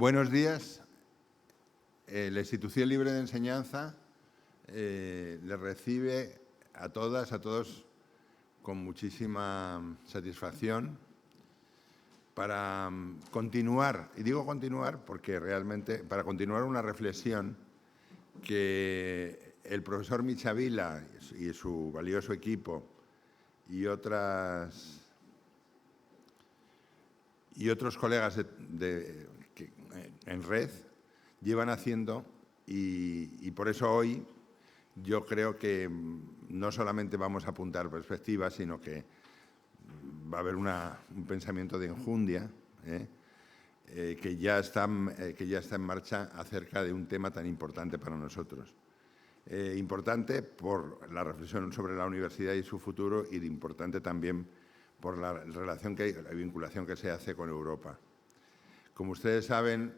Buenos días. La Institución Libre de Enseñanza les recibe a todas, a todos, con muchísima satisfacción para continuar, y digo continuar porque realmente para continuar una reflexión que el profesor Michavila y su valioso equipo y otros colegas en red llevan haciendo y por eso hoy yo creo que no solamente vamos a apuntar perspectivas, sino que va a haber un pensamiento de enjundia que ya está en marcha acerca de un tema tan importante para nosotros. Importante por la reflexión sobre la universidad y su futuro y importante también por la vinculación que se hace con Europa. Como ustedes saben,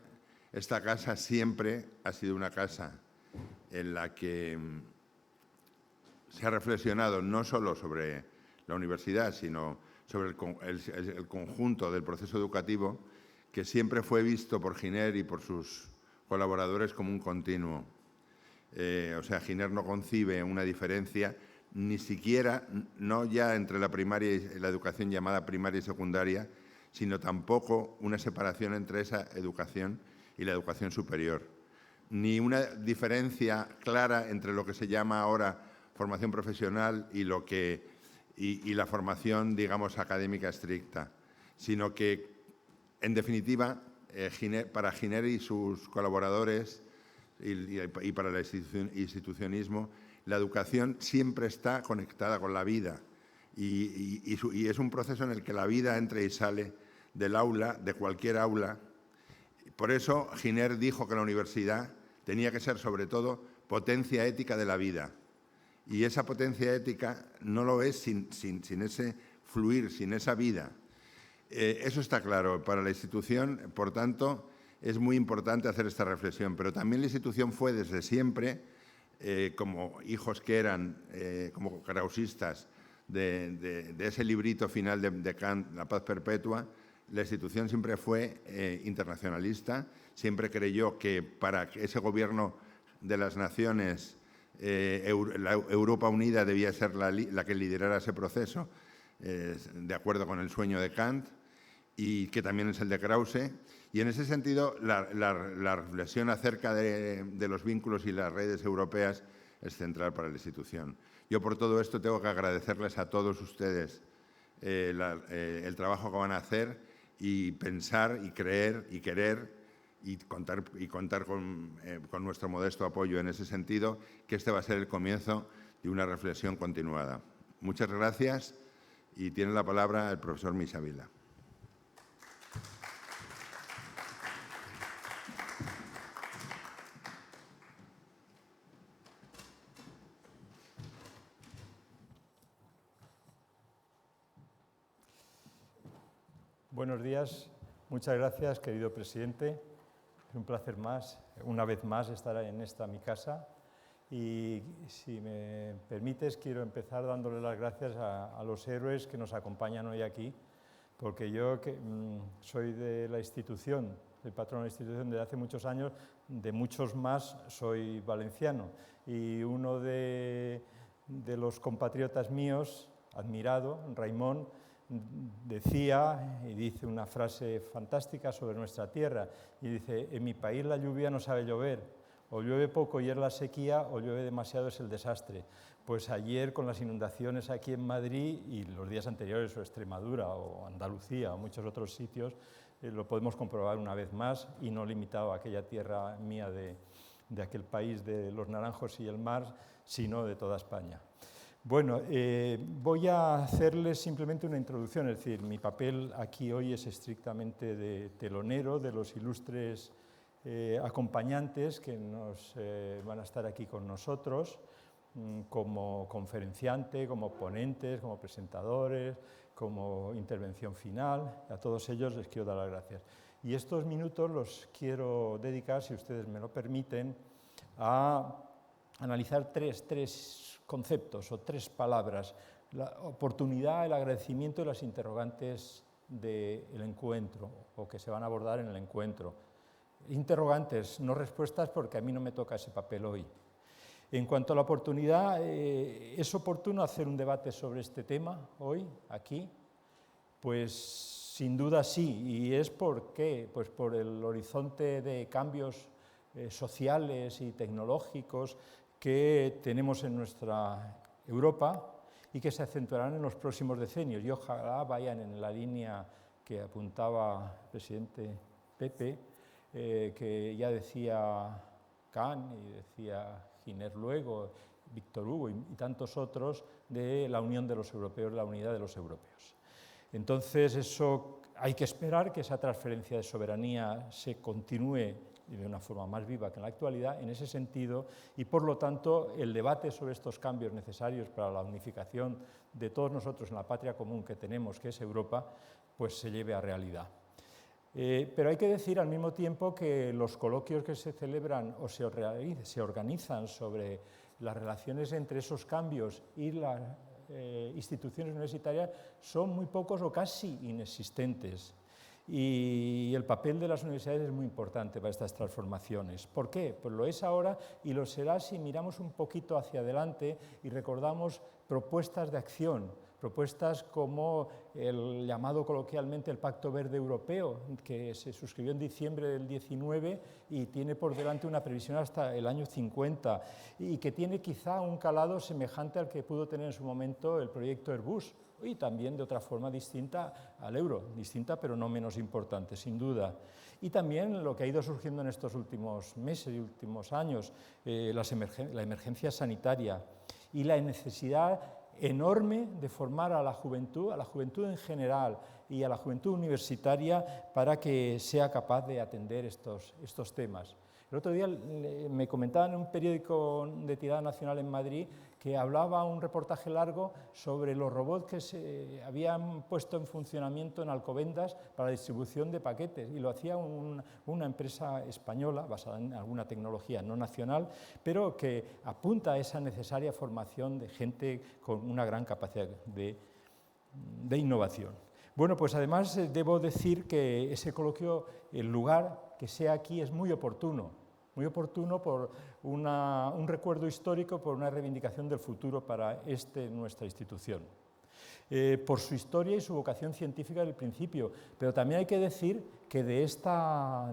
esta casa siempre ha sido una casa en la que se ha reflexionado no solo sobre la universidad, sino sobre el conjunto del proceso educativo, que siempre fue visto por Giner y por sus colaboradores como un continuo. O sea, Giner no concibe una diferencia, ni siquiera, no ya entre la primaria y la educación llamada primaria y secundaria, sino tampoco una separación entre esa educación y la educación superior. Ni una diferencia clara entre lo que se llama ahora formación profesional y la formación, digamos, académica estricta, sino que, en definitiva, para Giner y sus colaboradores y para el institucionismo, la educación siempre está conectada con la vida y es un proceso en el que la vida entra y sale del aula, de cualquier aula. Por eso Giner dijo que la universidad tenía que ser, sobre todo, potencia ética de la vida. Y esa potencia ética no lo es sin ese fluir, sin esa vida. Eso está claro. Para la institución, por tanto, es muy importante hacer esta reflexión. Pero también la institución fue desde siempre, como hijos que eran, como krausistas de ese librito final de Kant, La paz perpetua, la institución siempre fue internacionalista, siempre creyó que para ese gobierno de las naciones, la Europa unida debía ser la que liderara ese proceso, de acuerdo con el sueño de Kant, y que también es el de Krause. Y en ese sentido, la reflexión acerca de los vínculos y las redes europeas es central para la institución. Yo por todo esto tengo que agradecerles a todos ustedes el trabajo que van a hacer y pensar y creer y querer y contar con nuestro modesto apoyo en ese sentido, que este va a ser el comienzo de una reflexión continuada. Muchas gracias y tiene la palabra el profesor Michavila. Buenos días, muchas gracias, querido presidente. Es un placer una vez más, estar en esta mi casa. Y si me permites, quiero empezar dándole las gracias a los héroes que nos acompañan hoy aquí, porque yo soy de la institución, soy patrono de la institución desde hace muchos años, de muchos más soy valenciano. Y uno de los compatriotas míos, admirado, Raimon, decía y dice una frase fantástica sobre nuestra tierra y dice: en mi país la lluvia no sabe llover, o llueve poco y es la sequía, o llueve demasiado es el desastre. Pues ayer con las inundaciones aquí en Madrid y los días anteriores, o Extremadura o Andalucía o muchos otros sitios, lo podemos comprobar una vez más, y no limitado a aquella tierra mía de aquel país de los naranjos y el mar, sino de toda España. Bueno, voy a hacerles simplemente una introducción, es decir, mi papel aquí hoy es estrictamente de telonero de los ilustres acompañantes que van a estar aquí con nosotros, como conferenciante, como ponentes, como presentadores, como intervención final. A todos ellos les quiero dar las gracias. Y estos minutos los quiero dedicar, si ustedes me lo permiten, a analizar tres conceptos o tres palabras: la oportunidad, el agradecimiento y las interrogantes del encuentro, o que se van a abordar en el encuentro. interrogantes, no respuestas, porque a mí no me toca ese papel hoy. En cuanto a la oportunidad, ¿es oportuno hacer un debate sobre este tema hoy, aquí? Pues sin duda sí, y es ¿por qué? Pues por el horizonte de cambios sociales y tecnológicos que tenemos en nuestra Europa y que se acentuarán en los próximos decenios, y ojalá vayan en la línea que apuntaba el presidente Pepe, que ya decía Kant y decía Giner luego, Víctor Hugo y tantos otros, de la unión de los europeos, la unidad de los europeos. Entonces, eso hay que esperar que esa transferencia de soberanía se continúe de una forma más viva que en la actualidad, en ese sentido, y por lo tanto el debate sobre estos cambios necesarios para la unificación de todos nosotros en la patria común que tenemos, que es Europa, pues se lleve a realidad. Pero hay que decir al mismo tiempo que los coloquios que se celebran o se organizan sobre las relaciones entre esos cambios y las instituciones universitarias son muy pocos o casi inexistentes. Y el papel de las universidades es muy importante para estas transformaciones. ¿Por qué? Pues lo es ahora y lo será si miramos un poquito hacia adelante y recordamos propuestas de acción, propuestas como el llamado coloquialmente el Pacto Verde Europeo, que se suscribió en diciembre del 19 y tiene por delante una previsión hasta el año 50 y que tiene quizá un calado semejante al que pudo tener en su momento el proyecto Airbus, y también de otra forma distinta al euro, distinta pero no menos importante, sin duda. Y también lo que ha ido surgiendo en estos últimos meses y últimos años, la emergencia sanitaria y la necesidad enorme de formar a la juventud en general y a la juventud universitaria para que sea capaz de atender estos temas. El otro día me comentaban en un periódico de tirada nacional en Madrid que hablaba un reportaje largo sobre los robots que se habían puesto en funcionamiento en Alcobendas para la distribución de paquetes, y lo hacía una empresa española basada en alguna tecnología no nacional, pero que apunta a esa necesaria formación de gente con una gran capacidad de innovación. Bueno, pues además debo decir que ese coloquio, el lugar que sea aquí, es muy oportuno por un recuerdo histórico, por una reivindicación del futuro para nuestra institución. Por su historia y su vocación científica del principio, pero también hay que decir que de esta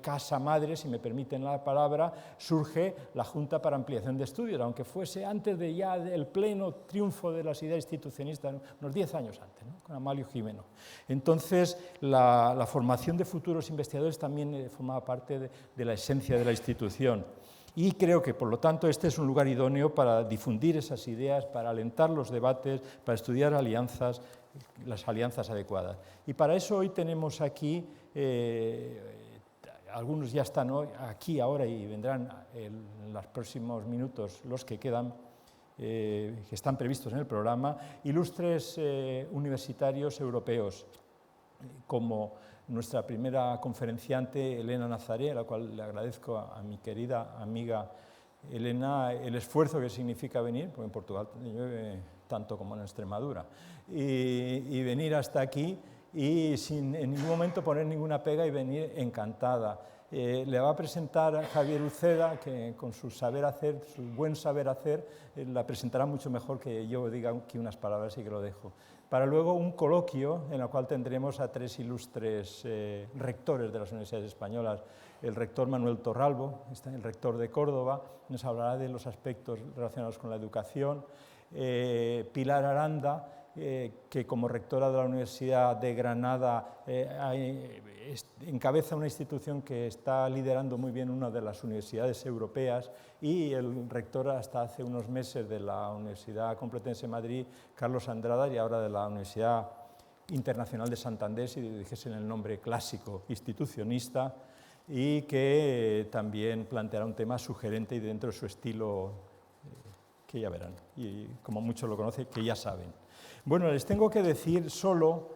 casa madre, si me permiten la palabra, surge la Junta para Ampliación de Estudios, aunque fuese antes de ya el pleno triunfo de las ideas institucionistas, unos 10 años antes, ¿no? Con Amalio Gimeno. Entonces, la formación de futuros investigadores también formaba parte de la esencia de la institución. Y creo que, por lo tanto, este es un lugar idóneo para difundir esas ideas, para alentar los debates, para estudiar las alianzas adecuadas. Y para eso hoy tenemos aquí, algunos ya están aquí ahora y vendrán en los próximos minutos los que quedan, que están previstos en el programa, ilustres universitarios europeos, como nuestra primera conferenciante, Elena Nazaré, a la cual le agradezco a mi querida amiga Elena el esfuerzo que significa venir, porque en Portugal llueve tanto como en Extremadura, y venir hasta aquí y sin en ningún momento poner ninguna pega y venir encantada. Le va a presentar a Javier Uceda, que con su saber hacer, su buen saber hacer, la presentará mucho mejor que yo diga aquí unas palabras y que lo dejo. Para luego un coloquio en el cual tendremos a tres ilustres rectores de las universidades españolas. El rector Manuel Torralbo, el rector de Córdoba, nos hablará de los aspectos relacionados con la educación. Pilar Aranda, que como rectora de la Universidad de Granada encabeza una institución que está liderando muy bien una de las universidades europeas, y el rector hasta hace unos meses de la Universidad Complutense de Madrid, Carlos Andrada, y ahora de la Universidad Internacional de Santander, si dijesen el nombre clásico, institucionista, y que también planteará un tema sugerente y dentro de su estilo que ya verán, y como muchos lo conocen, que ya saben. Bueno, les tengo que decir solo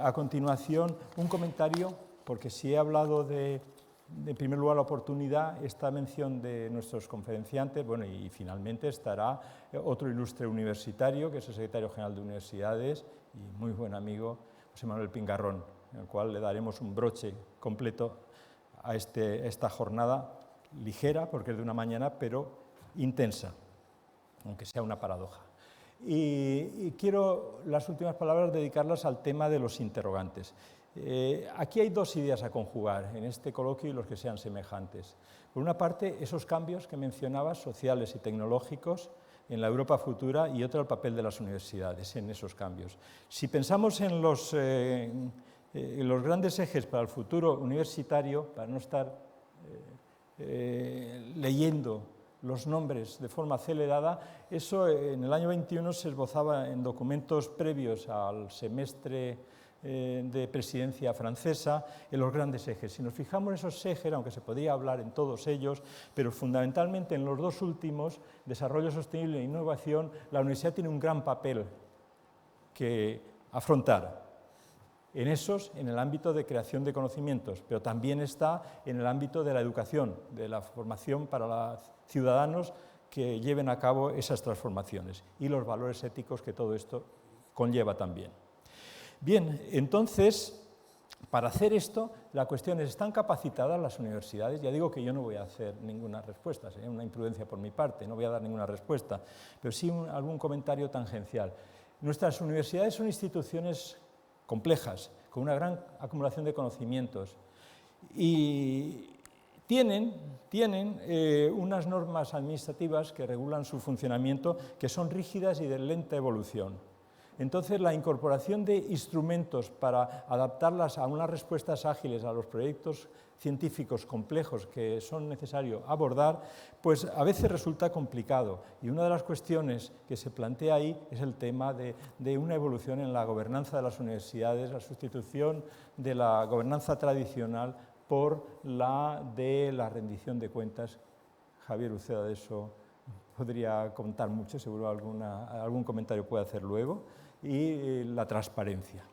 a continuación un comentario, porque si he hablado en primer lugar, la oportunidad, esta mención de nuestros conferenciantes, bueno, y finalmente estará otro ilustre universitario, que es el secretario general de Universidades y muy buen amigo, José Manuel Pingarrón, al cual le daremos un broche completo a esta jornada ligera, porque es de una mañana, pero intensa, aunque sea una paradoja. Y quiero las últimas palabras dedicarlas al tema de los interrogantes. Aquí hay dos ideas a conjugar en este coloquio y los que sean semejantes. Por una parte, esos cambios que mencionaba, sociales y tecnológicos, en la Europa futura, y otro, el papel de las universidades en esos cambios. Si pensamos en los grandes ejes para el futuro universitario, para no estar leyendo los nombres de forma acelerada, eso en el año 21 se esbozaba en documentos previos al semestre de presidencia francesa, en los grandes ejes. Si nos fijamos en esos ejes, aunque se podría hablar en todos ellos, pero fundamentalmente en los dos últimos, desarrollo sostenible e innovación, la universidad tiene un gran papel que afrontar. En esos, en el ámbito de creación de conocimientos, pero también está en el ámbito de la educación, de la formación para los ciudadanos que lleven a cabo esas transformaciones y los valores éticos que todo esto conlleva también. Bien, entonces, para hacer esto, la cuestión es, ¿están capacitadas las universidades? Ya digo que yo no voy a hacer ninguna respuesta, sería una imprudencia por mi parte, no voy a dar ninguna respuesta, pero sí algún comentario tangencial. Nuestras universidades son instituciones complejas, con una gran acumulación de conocimientos, y tienen unas normas administrativas que regulan su funcionamiento que son rígidas y de lenta evolución. Entonces, la incorporación de instrumentos para adaptarlas a unas respuestas ágiles a los proyectos científicos complejos que son necesarios abordar, pues a veces resulta complicado. Y una de las cuestiones que se plantea ahí es el tema de una evolución en la gobernanza de las universidades, la sustitución de la gobernanza tradicional por la de la rendición de cuentas. Javier Uceda de eso podría contar mucho, seguro algún comentario puede hacer luego. Y la transparencia.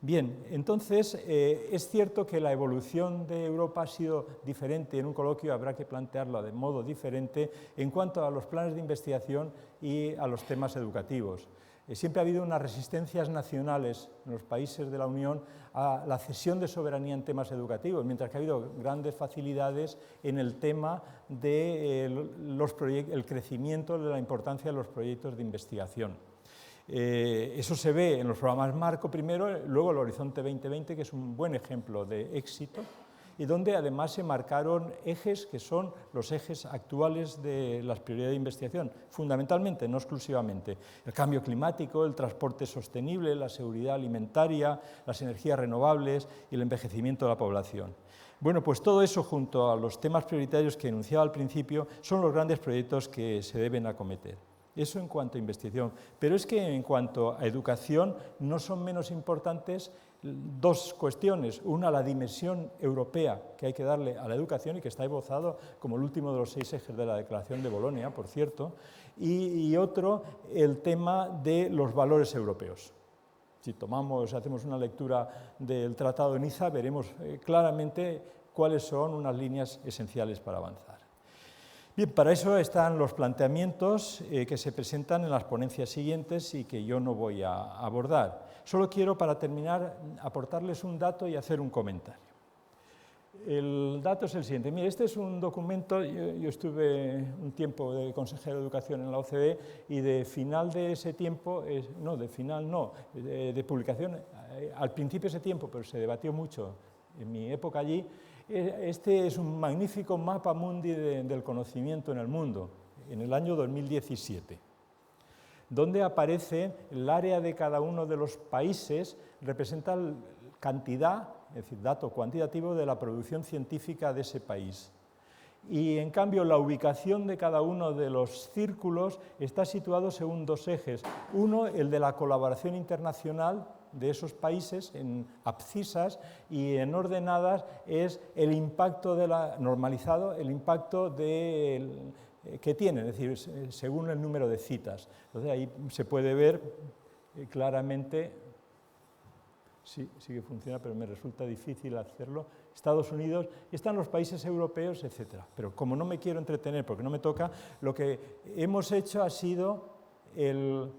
Bien, entonces es cierto que la evolución de Europa ha sido diferente. En un coloquio habrá que plantearlo de modo diferente en cuanto a los planes de investigación y a los temas educativos. Siempre ha habido unas resistencias nacionales en los países de la Unión a la cesión de soberanía en temas educativos, mientras que ha habido grandes facilidades en el tema del crecimiento de la importancia de los proyectos de investigación. Eso se ve en los programas Marco primero, luego el Horizonte 2020, que es un buen ejemplo de éxito, y donde además se marcaron ejes que son los ejes actuales de las prioridades de investigación, fundamentalmente, no exclusivamente. El cambio climático, el transporte sostenible, la seguridad alimentaria, las energías renovables y el envejecimiento de la población. Bueno, pues todo eso, junto a los temas prioritarios que enunciaba al principio, son los grandes proyectos que se deben acometer. Eso en cuanto a investigación. Pero es que en cuanto a educación no son menos importantes dos cuestiones. Una, la dimensión europea que hay que darle a la educación y que está esbozado como el último de los 6 ejes de la Declaración de Bolonia, por cierto. Y otro, el tema de los valores europeos. Si hacemos una lectura del Tratado de Niza, veremos claramente cuáles son unas líneas esenciales para avanzar. Bien, para eso están los planteamientos que se presentan en las ponencias siguientes y que yo no voy a abordar. Solo quiero, para terminar, aportarles un dato y hacer un comentario. El dato es el siguiente. Mire, este es un documento, yo estuve un tiempo de consejero de educación en la OCDE y de final de ese tiempo, de publicación, al principio de ese tiempo, pero se debatió mucho en mi época allí. Este es un magnífico mapa mundi del conocimiento en el mundo, en el año 2017, donde aparece el área de cada uno de los países, representa la cantidad, es decir, dato cuantitativo de la producción científica de ese país. Y en cambio la ubicación de cada uno de los círculos está situado según dos ejes. Uno, el de la colaboración internacional de esos países en abscisas, y en ordenadas es el impacto normalizado, el impacto que tiene, es decir, según el número de citas. Entonces ahí se puede ver claramente, sí que funciona, pero me resulta difícil hacerlo, Estados Unidos, están los países europeos, etc. Pero como no me quiero entretener porque no me toca, lo que hemos hecho ha sido el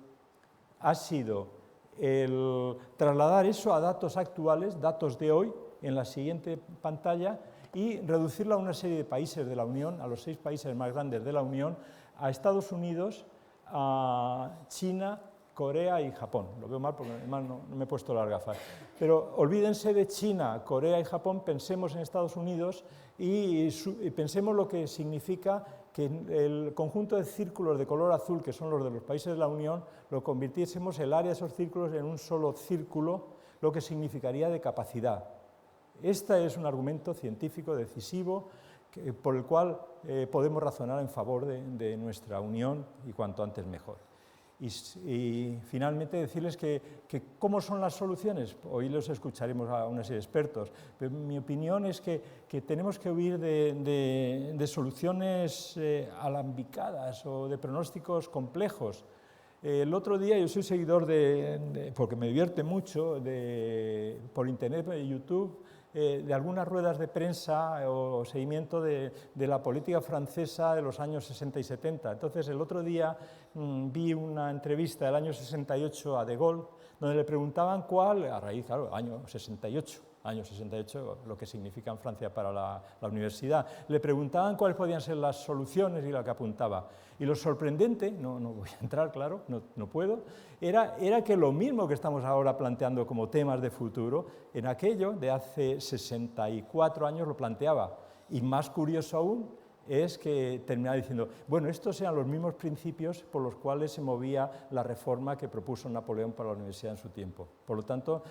trasladar eso a datos actuales, datos de hoy, en la siguiente pantalla y reducirlo a una serie de países de la Unión, a los 6 países más grandes de la Unión, a Estados Unidos, a China, Corea y Japón. Lo veo mal porque además no me he puesto las gafas. Pero olvídense de China, Corea y Japón, pensemos en Estados Unidos y pensemos lo que significa que el conjunto de círculos de color azul, que son los de los países de la Unión, lo convirtiésemos el área de esos círculos en un solo círculo, lo que significaría de capacidad. Este es un argumento científico decisivo por el cual podemos razonar en favor de nuestra unión y cuanto antes mejor. Y finalmente decirles que ¿cómo son las soluciones? Hoy los escucharemos a una serie de expertos, pero mi opinión es que tenemos que huir de soluciones alambicadas o de pronósticos complejos. El otro día yo soy seguidor porque me divierte mucho, por internet y YouTube, de algunas ruedas de prensa o seguimiento de la política francesa de los años 60 y 70. Entonces, el otro día vi una entrevista del año 68 a De Gaulle, donde le preguntaban cuál, a raíz, claro, año 68, lo que significa en Francia para la universidad, le preguntaban cuáles podían ser las soluciones y lo que apuntaba. Y lo sorprendente, no voy a entrar, claro, no puedo, era que lo mismo que estamos ahora planteando como temas de futuro, en aquello de hace 64 años lo planteaba. Y más curioso aún es que terminaba diciendo, bueno, estos eran los mismos principios por los cuales se movía la reforma que propuso Napoleón para la universidad en su tiempo. Por lo tanto,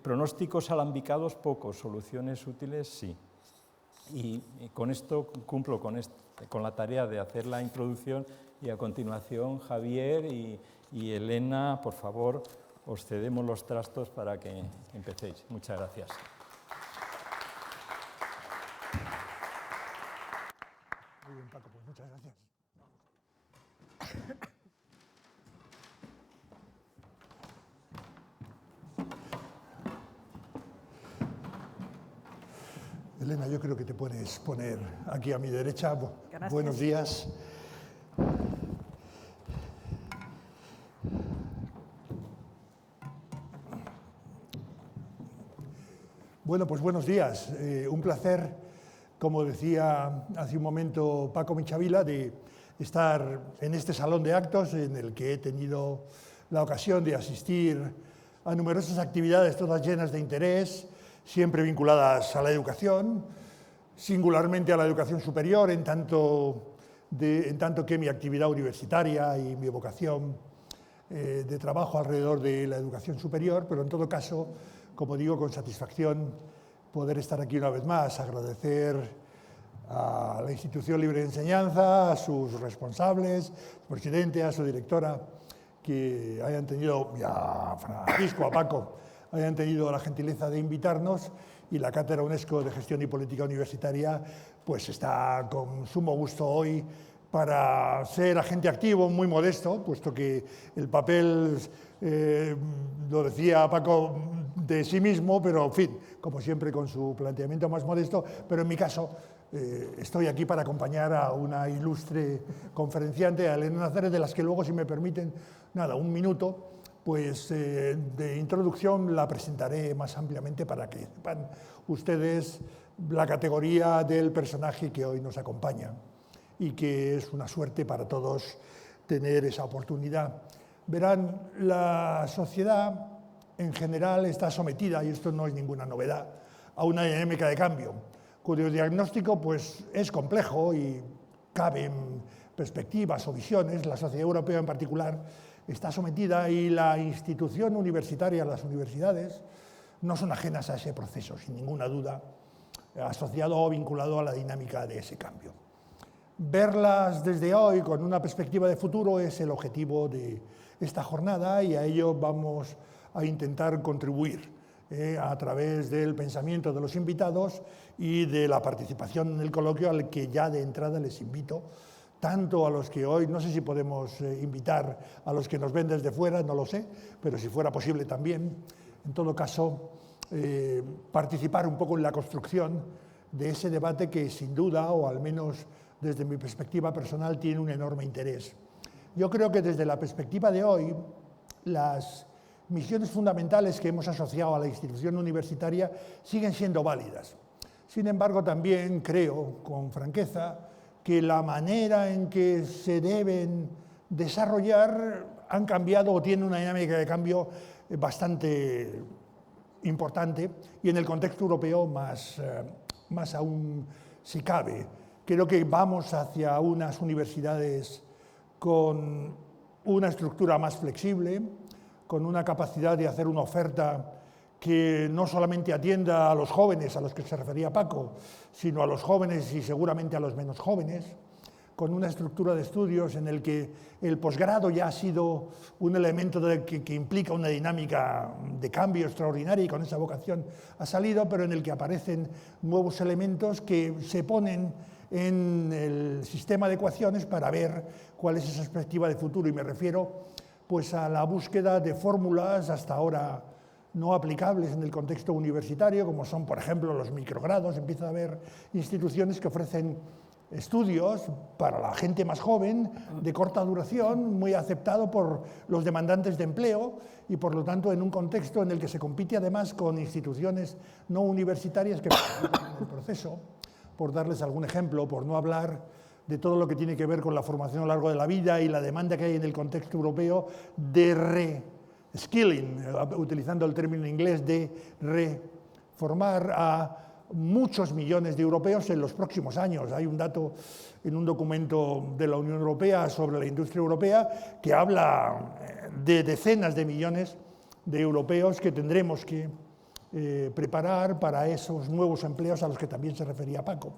pronósticos alambicados pocos, soluciones útiles sí. Y con esto cumplo con la tarea de hacer la introducción y a continuación Javier y Elena, por favor, os cedemos los trastos para que empecéis. Muchas gracias. Muy bien, Paco, pues muchas gracias. Elena, yo creo que te puedes poner aquí a mi derecha. Gracias. Buenos días. Bueno, pues buenos días. Un placer, como decía hace un momento Paco Michavila, de estar en este salón de actos en el que he tenido la ocasión de asistir a numerosas actividades, todas llenas de interés, siempre vinculadas a la educación, singularmente a la educación superior, en tanto que mi actividad universitaria y mi vocación de trabajo alrededor de la educación superior, pero en todo caso, como digo, con satisfacción poder estar aquí una vez más, agradecer a la Institución Libre de Enseñanza, a sus responsables, a su presidente, a su directora, que hayan tenido, y a Francisco, a Paco, hayan tenido la gentileza de invitarnos, y la Cátedra UNESCO de Gestión y Política Universitaria pues está con sumo gusto hoy para ser agente activo, muy modesto, puesto que el papel, lo decía Paco, de sí mismo, pero en fin, como siempre con su planteamiento más modesto, pero en mi caso estoy aquí para acompañar a una ilustre conferenciante, a Elena Nazaret, de las que luego, si me permiten, nada, un minuto, pues de introducción la presentaré más ampliamente para que sepan ustedes la categoría del personaje que hoy nos acompaña y que es una suerte para todos tener esa oportunidad. Verán, la sociedad en general está sometida, y esto no es ninguna novedad, a una dinámica de cambio, cuyo diagnóstico pues, es complejo y caben perspectivas o visiones. La sociedad europea en particular está sometida y la institución universitaria, las universidades, no son ajenas a ese proceso, sin ninguna duda, asociado o vinculado a la dinámica de ese cambio. Verlas desde hoy con una perspectiva de futuro es el objetivo de esta jornada y a ello vamos a intentar contribuir a través del pensamiento de los invitados y de la participación en el coloquio al que ya de entrada les invito, tanto a los que hoy, no sé si podemos invitar a los que nos ven desde fuera, no lo sé, pero si fuera posible también, en todo caso, participar un poco en la construcción de ese debate que sin duda, o al menos desde mi perspectiva personal, tiene un enorme interés. Yo creo que desde la perspectiva de hoy, las misiones fundamentales que hemos asociado a la institución universitaria siguen siendo válidas. Sin embargo, también creo, con franqueza, que la manera en que se deben desarrollar han cambiado o tienen una dinámica de cambio bastante importante, y en el contexto europeo más aún si cabe. Creo que vamos hacia unas universidades con una estructura más flexible, con una capacidad de hacer una oferta que no solamente atienda a los jóvenes a los que se refería Paco, sino a los jóvenes y seguramente a los menos jóvenes, con una estructura de estudios en el que el posgrado ya ha sido un elemento que implica una dinámica de cambio extraordinaria, y con esa vocación ha salido, pero en el que aparecen nuevos elementos que se ponen en el sistema de ecuaciones para ver cuál es esa perspectiva de futuro. Y me refiero pues a la búsqueda de fórmulas hasta ahora no aplicables en el contexto universitario, como son, por ejemplo, los microgrados. Empieza a haber instituciones que ofrecen estudios para la gente más joven, de corta duración, muy aceptado por los demandantes de empleo, y por lo tanto en un contexto en el que se compite además con instituciones no universitarias que participan en el proceso. Por darles algún ejemplo, por no hablar de todo lo que tiene que ver con la formación a lo largo de la vida y la demanda que hay en el contexto europeo de reskilling, utilizando el término inglés de reformar a muchos millones de europeos en los próximos años. Hay un dato en un documento de la Unión Europea sobre la industria europea que habla de decenas de millones de europeos que tendremos que preparar para esos nuevos empleos a los que también se refería Paco.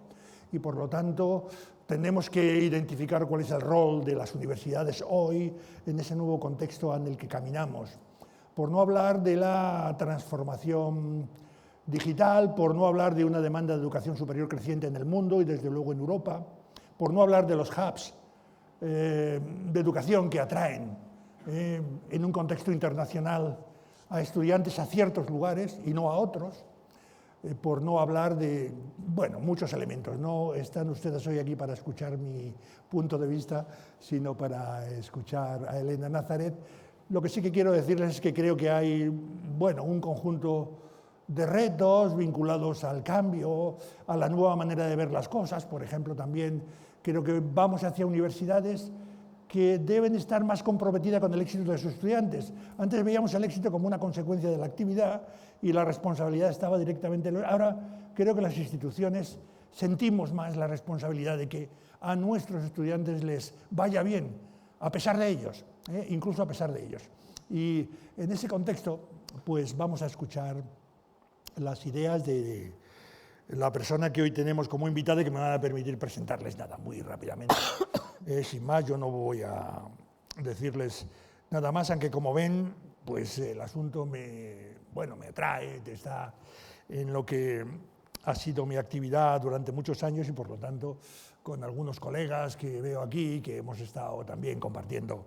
Y por lo tanto tenemos que identificar cuál es el rol de las universidades hoy en ese nuevo contexto en el que caminamos. Por no hablar de la transformación digital, por no hablar de una demanda de educación superior creciente en el mundo y desde luego en Europa, por no hablar de los hubs de educación que atraen en un contexto internacional a estudiantes a ciertos lugares y no a otros, por no hablar de, bueno, muchos elementos. No están ustedes hoy aquí para escuchar mi punto de vista, sino para escuchar a Elena Nazaret. Lo que sí que quiero decirles es que creo que hay, bueno, un conjunto de retos vinculados al cambio, a la nueva manera de ver las cosas. Por ejemplo, también creo que vamos hacia universidades que deben estar más comprometidas con el éxito de sus estudiantes. Antes veíamos el éxito como una consecuencia de la actividad y la responsabilidad estaba directamente... Ahora creo que las instituciones sentimos más la responsabilidad de que a nuestros estudiantes les vaya bien, a pesar de ellos, incluso a pesar de ellos. Y en ese contexto, pues vamos a escuchar las ideas de la persona que hoy tenemos como invitada y que me van a permitir presentarles nada muy rápidamente. Sin más, yo no voy a decirles nada más, aunque como ven, pues el asunto me atrae, está en lo que ha sido mi actividad durante muchos años y por lo tanto con algunos colegas que veo aquí, que hemos estado también compartiendo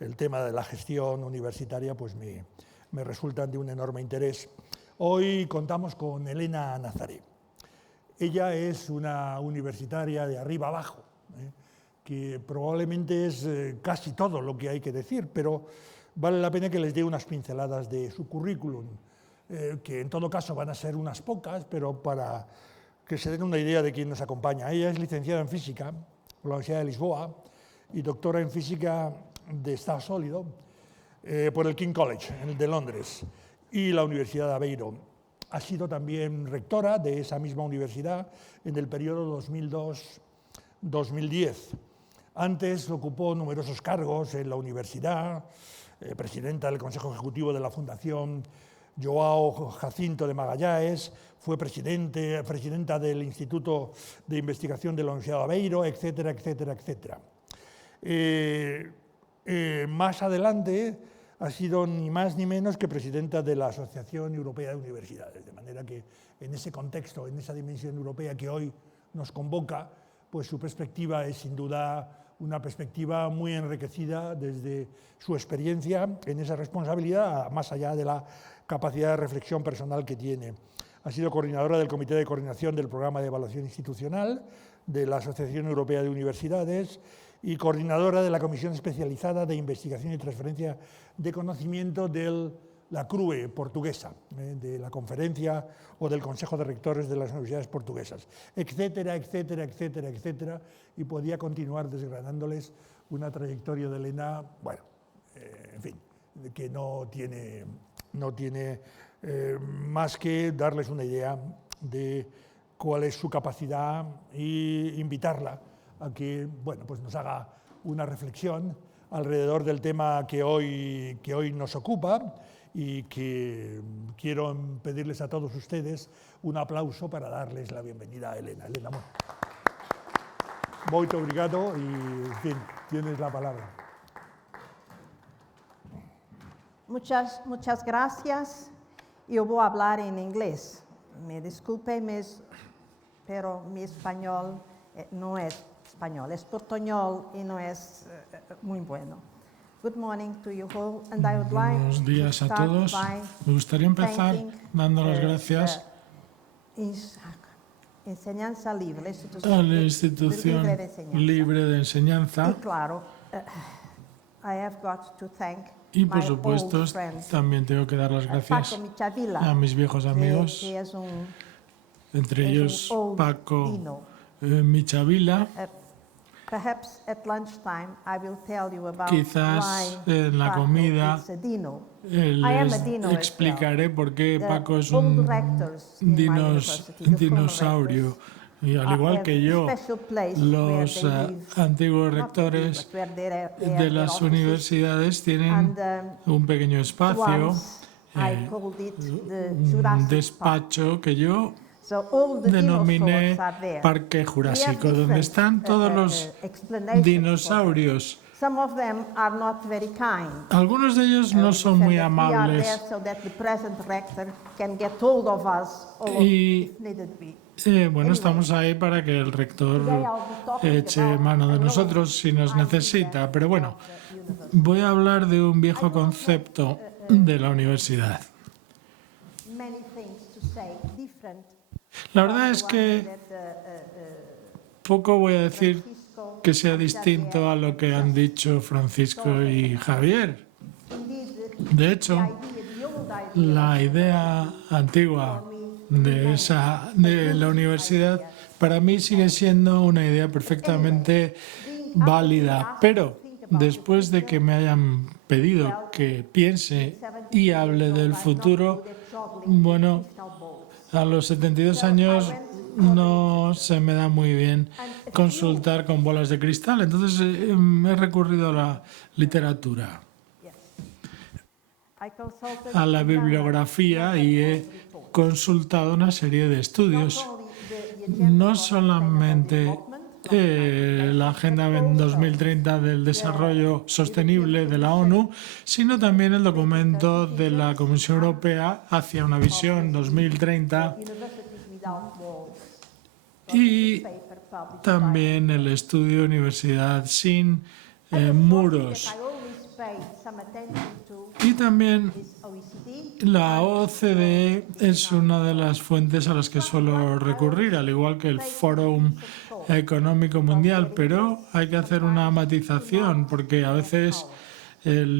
el tema de la gestión universitaria, pues me resultan de un enorme interés. Hoy contamos con Elena Nazaret. Ella es una universitaria de arriba abajo, que probablemente es casi todo lo que hay que decir, pero vale la pena que les dé unas pinceladas de su currículum, que en todo caso van a ser unas pocas, pero para que se den una idea de quién nos acompaña. Ella es licenciada en Física por la Universidad de Lisboa y doctora en Física de Estado Sólido por el King College de Londres y la Universidad de Aveiro. Ha sido también rectora de esa misma universidad en el periodo 2002-2010. Antes ocupó numerosos cargos en la universidad, presidenta del Consejo Ejecutivo de la Fundación João Jacinto de Magalhães, fue presidenta del Instituto de Investigación de la Universidad de Aveiro, etcétera, etcétera, etcétera. Más adelante ha sido ni más ni menos que presidenta de la Asociación Europea de Universidades, de manera que en ese contexto, en esa dimensión europea que hoy nos convoca, pues su perspectiva es sin duda una perspectiva muy enriquecida desde su experiencia en esa responsabilidad, más allá de la capacidad de reflexión personal que tiene. Ha sido coordinadora del Comité de Coordinación del Programa de Evaluación Institucional de la Asociación Europea de Universidades y coordinadora de la Comisión Especializada de Investigación y Transferencia de Conocimiento del la CRUE portuguesa, de la conferencia o del Consejo de Rectores de las Universidades Portuguesas, etcétera, etcétera, etcétera, etcétera, y podía continuar desgranándoles una trayectoria de Elena, bueno, en fin, que no tiene más que darles una idea de cuál es su capacidad e invitarla a que, bueno, pues nos haga una reflexión alrededor del tema que hoy nos ocupa, y que quiero pedirles a todos ustedes un aplauso para darles la bienvenida a Elena. Elena, muito obrigado y, en fin, tienes la palabra. Muchas gracias. Yo voy a hablar en inglés. Me disculpe, pero mi español no es español, es portuñol y no es muy bueno. Good morning to you all, and I would like Buenos días to a start todos. by Me gustaría empezar dando las gracias Enseñanza Libre, a la institución libre de enseñanza Y claro, I have got to thank y, por my supuesto, old friends, también tengo que dar las gracias Paco Michavila, a mis viejos amigos, que es entre ellos old Paco Dino. Michavila. Perhaps at lunchtime I will tell you about Quizás why en la Paco comida is a Dino. les I am a Dino as explicaré por qué The Paco es old un rectors in my university, the former dinosaurio. rectors, Y al igual have que yo, special place los where they live, antiguos not rectores but where they have de their las offices. universidades tienen And, un pequeño espacio, once I called it the un Jurassic Park. despacho que yo So all the denominé dinosaurs are there. Parque Jurásico, We have donde different, están todos los explanations for them. dinosaurios. Some of them are not very kind. Algunos de ellos no son muy amables So that the present rector can get hold of us or y if needed be. bueno, estamos ahí para que el rector eche mano de nosotros si nos necesita. Pero bueno, voy a hablar de un viejo concepto de la universidad. Many things to say, different. La verdad es que poco voy a decir que sea distinto a lo que han dicho Francisco y Javier. De hecho, la idea antigua de la universidad para mí sigue siendo una idea perfectamente válida, pero después de que me hayan pedido que piense y hable del futuro, bueno, a los 72 años no se me da muy bien consultar con bolas de cristal, entonces he recurrido a la literatura, a la bibliografía, y he consultado una serie de estudios, no solamente la Agenda 2030 del Desarrollo Sostenible de la ONU, sino también el documento de la Comisión Europea hacia una visión 2030 y también el estudio Universidad sin muros. Y también la OCDE es una de las fuentes a las que suelo recurrir, al igual que el Fórum Económico Mundial, pero hay que hacer una matización porque a veces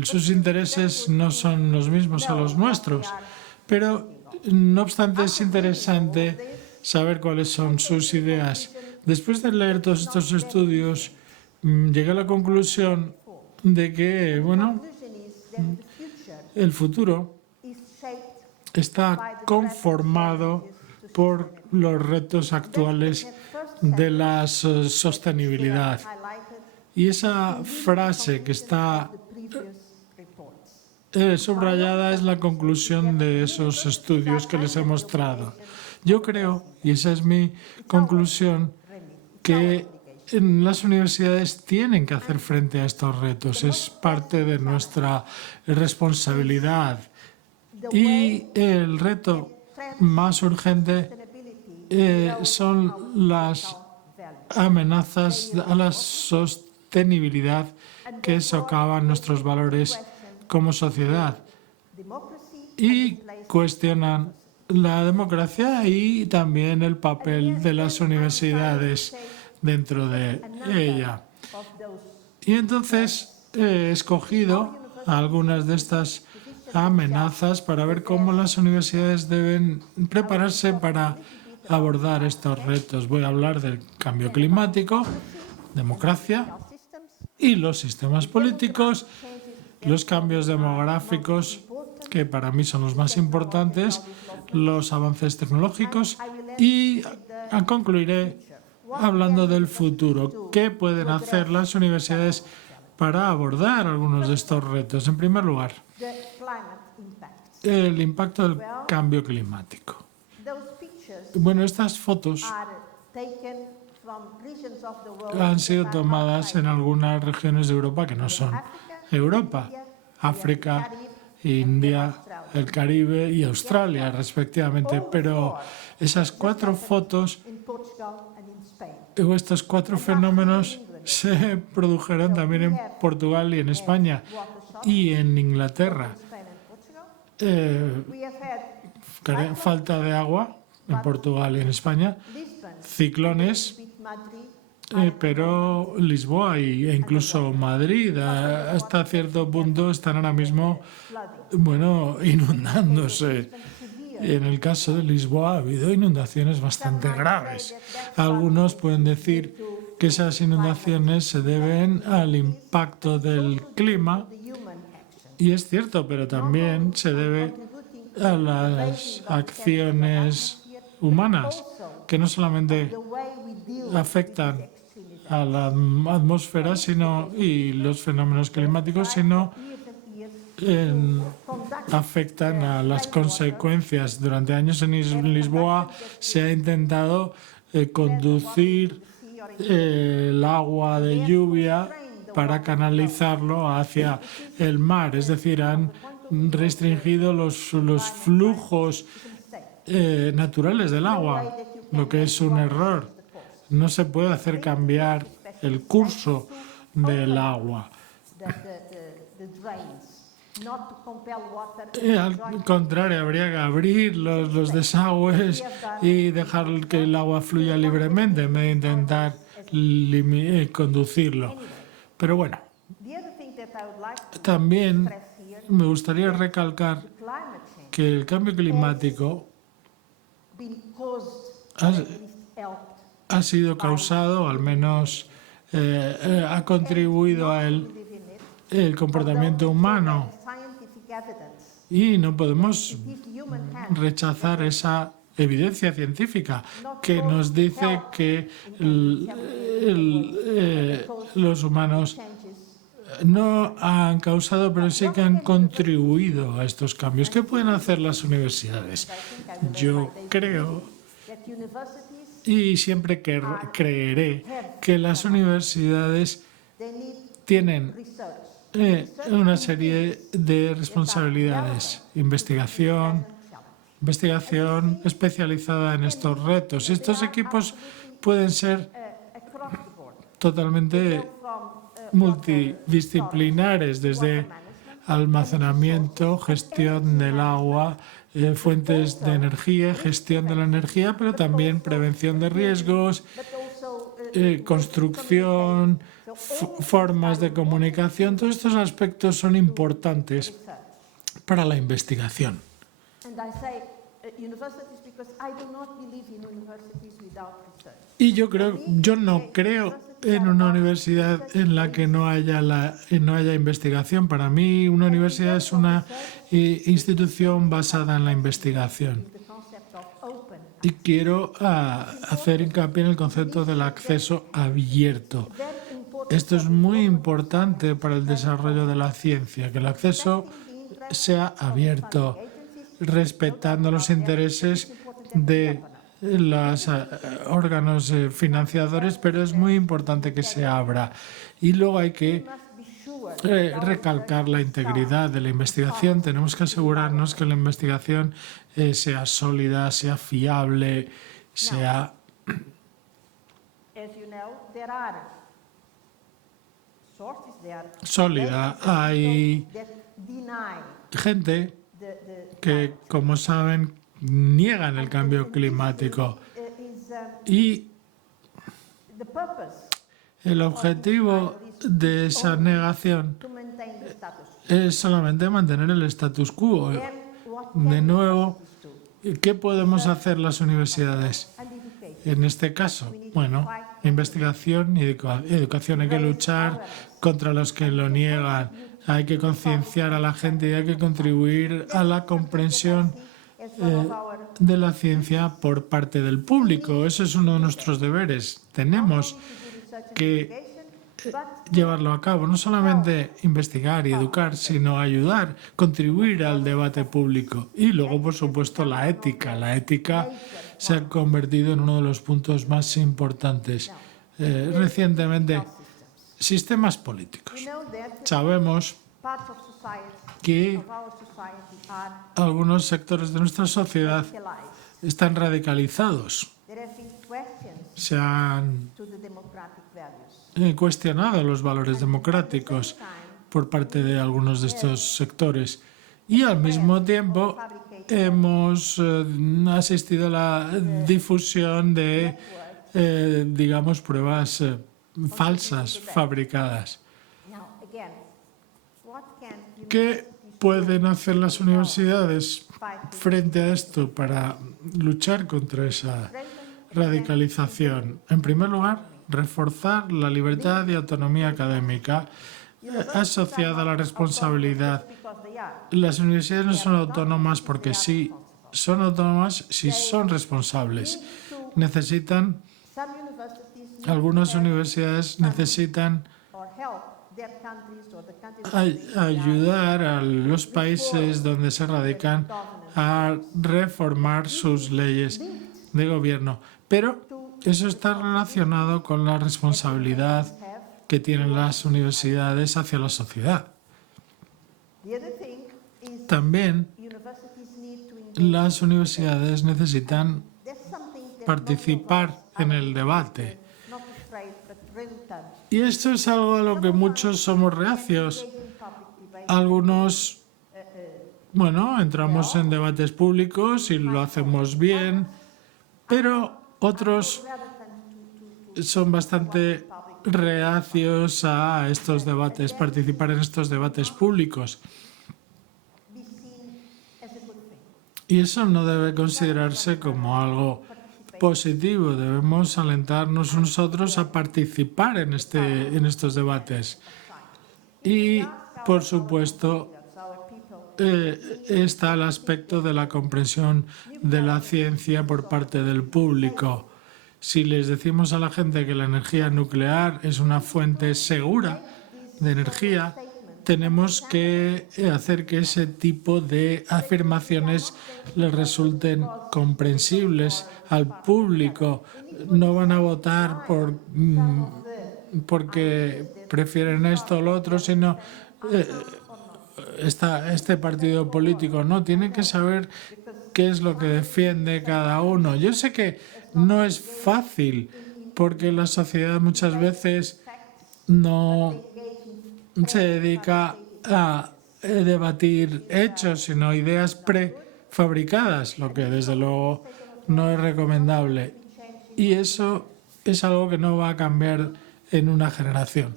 sus intereses no son los mismos a los nuestros. Pero, no obstante, es interesante saber cuáles son sus ideas. Después de leer todos estos estudios, llegué a la conclusión de que, bueno, el futuro está conformado por los retos actuales de la sostenibilidad. Y esa frase que está subrayada es la conclusión de esos estudios que les he mostrado. Yo creo, y esa es mi conclusión, que las universidades tienen que hacer frente a estos retos. Es parte de nuestra responsabilidad. Y el reto más urgente son las amenazas a la sostenibilidad que socavan nuestros valores como sociedad y cuestionan la democracia y también el papel de las universidades dentro de ella. Y entonces he escogido algunas de estas amenazas para ver cómo las universidades deben prepararse para abordar estos retos. Voy a hablar del cambio climático, democracia y los sistemas políticos, los cambios demográficos, que para mí son los más importantes, los avances tecnológicos y concluiré hablando del futuro. ¿Qué pueden hacer las universidades para abordar algunos de estos retos? En primer lugar, el impacto del cambio climático. Bueno, estas fotos han sido tomadas en algunas regiones de Europa que no son Europa, África, India, el Caribe y Australia, respectivamente. Pero esas 4 fotos o estos 4 fenómenos se produjeron también en Portugal y en España y en Inglaterra. Falta de agua en Portugal y en España, ciclones, pero Lisboa e incluso Madrid hasta cierto punto están ahora mismo, bueno, inundándose. En el caso de Lisboa ha habido inundaciones bastante graves. Algunos pueden decir que esas inundaciones se deben al impacto del clima, y es cierto, pero también se debe a las acciones humanas, que no solamente afectan a la atmósfera y los fenómenos climáticos, sino afectan a las consecuencias. Durante años en Lisboa se ha intentado conducir el agua de lluvia para canalizarlo hacia el mar, es decir, han restringido los flujos naturales del agua, lo que es un error. No se puede hacer cambiar el curso del agua. Al contrario, habría que abrir los desagües y dejar que el agua fluya libremente en vez de intentar conducirlo. Pero bueno, también me gustaría recalcar que el cambio climático ha sido causado, al menos ha contribuido a él el comportamiento humano, y no podemos rechazar esa evidencia científica que nos dice que los humanos no han causado, pero sí que han contribuido a estos cambios. ¿Qué pueden hacer las universidades? Yo creo, y siempre creeré, que las universidades tienen una serie de responsabilidades. Investigación especializada en estos retos. Estos equipos pueden ser totalmente multidisciplinares, desde almacenamiento, gestión del agua, fuentes de energía, gestión de la energía, pero también prevención de riesgos, construcción, formas de comunicación. Todos estos aspectos son importantes para la investigación. Y yo no creo en una universidad en la que no haya investigación. Para mí, una universidad es una institución basada en la investigación. Y quiero hacer hincapié en el concepto del acceso abierto. Esto es muy importante para el desarrollo de la ciencia, que el acceso sea abierto, respetando los intereses de los órganos financiadores, pero es muy importante que se abra. Y luego hay que recalcar la integridad de la investigación. Tenemos que asegurarnos que la investigación sea sólida, sea fiable, sea sólida. Hay gente que, como saben, niegan el cambio climático. Y el objetivo de esa negación es solamente mantener el status quo. De nuevo, ¿qué podemos hacer las universidades? En este caso, bueno, investigación y educación. Hay que luchar contra los que lo niegan. Hay que concienciar a la gente y hay que contribuir a la comprensión de la ciencia por parte del público. Eso es uno de nuestros deberes. Tenemos que llevarlo a cabo, no solamente investigar y educar, sino ayudar, contribuir al debate público. Y luego, por supuesto, la ética. La ética se ha convertido en uno de los puntos más importantes. Recientemente, sistemas políticos. Sabemos que algunos sectores de nuestra sociedad están radicalizados. Se han cuestionado los valores democráticos por parte de algunos de estos sectores y al mismo tiempo hemos asistido a la difusión de, digamos, pruebas falsas, fabricadas. ¿Qué pueden hacer las universidades frente a esto para luchar contra esa radicalización? En primer lugar, reforzar la libertad y autonomía académica asociada a la responsabilidad. Las universidades no son autónomas porque sí, son autónomas si son responsables. Algunas universidades necesitan ayudar a los países donde se radican a reformar sus leyes de gobierno. Pero eso está relacionado con la responsabilidad que tienen las universidades hacia la sociedad. También las universidades necesitan participar en el debate. Y esto es algo a lo que muchos somos reacios. Algunos, bueno, entramos en debates públicos y lo hacemos bien, pero otros son bastante reacios a estos debates, participar en estos debates públicos. Y eso no debe considerarse como algo positivo. Debemos alentarnos nosotros a participar en estos debates. Y, por supuesto, está el aspecto de la comprensión de la ciencia por parte del público. Si les decimos a la gente que la energía nuclear es una fuente segura de energía, tenemos que hacer que ese tipo de afirmaciones les resulten comprensibles al público. No van a votar porque prefieren esto o lo otro, sino este partido político. No, tienen que saber qué es lo que defiende cada uno. Yo sé que no es fácil, porque la sociedad muchas veces no se dedica a debatir hechos, sino ideas prefabricadas, lo que desde luego no es recomendable. Y eso es algo que no va a cambiar en una generación.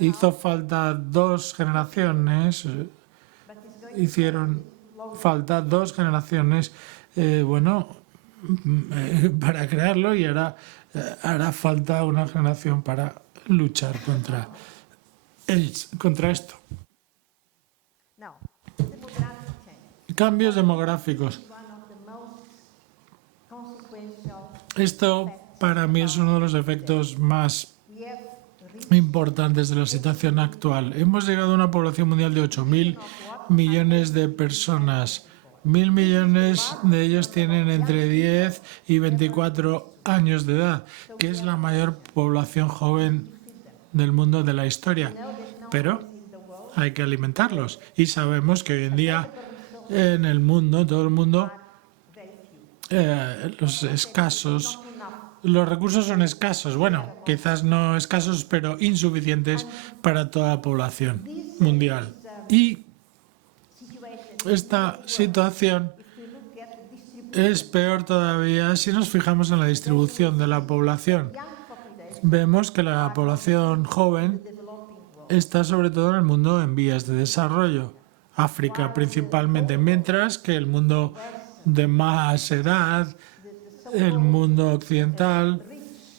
Hizo falta 2 generaciones, hicieron falta 2 generaciones, para crearlo, y ahora hará falta una generación para luchar contra esto. Cambios demográficos. Esto para mí es uno de los efectos más importantes de la situación actual. Hemos llegado a una población mundial de 8.000 millones de personas. 1.000 millones de ellos tienen entre 10 y 24 años de edad, que es la mayor población joven del mundo de la historia. Pero hay que alimentarlos. Y sabemos que hoy en día en el mundo, todo el mundo, los recursos son escasos. Bueno, quizás no escasos, pero insuficientes para toda la población mundial. Y esta situación es peor todavía si nos fijamos en la distribución de la población. Vemos que la población joven está sobre todo en el mundo en vías de desarrollo, África principalmente, mientras que el mundo de más edad, el mundo occidental,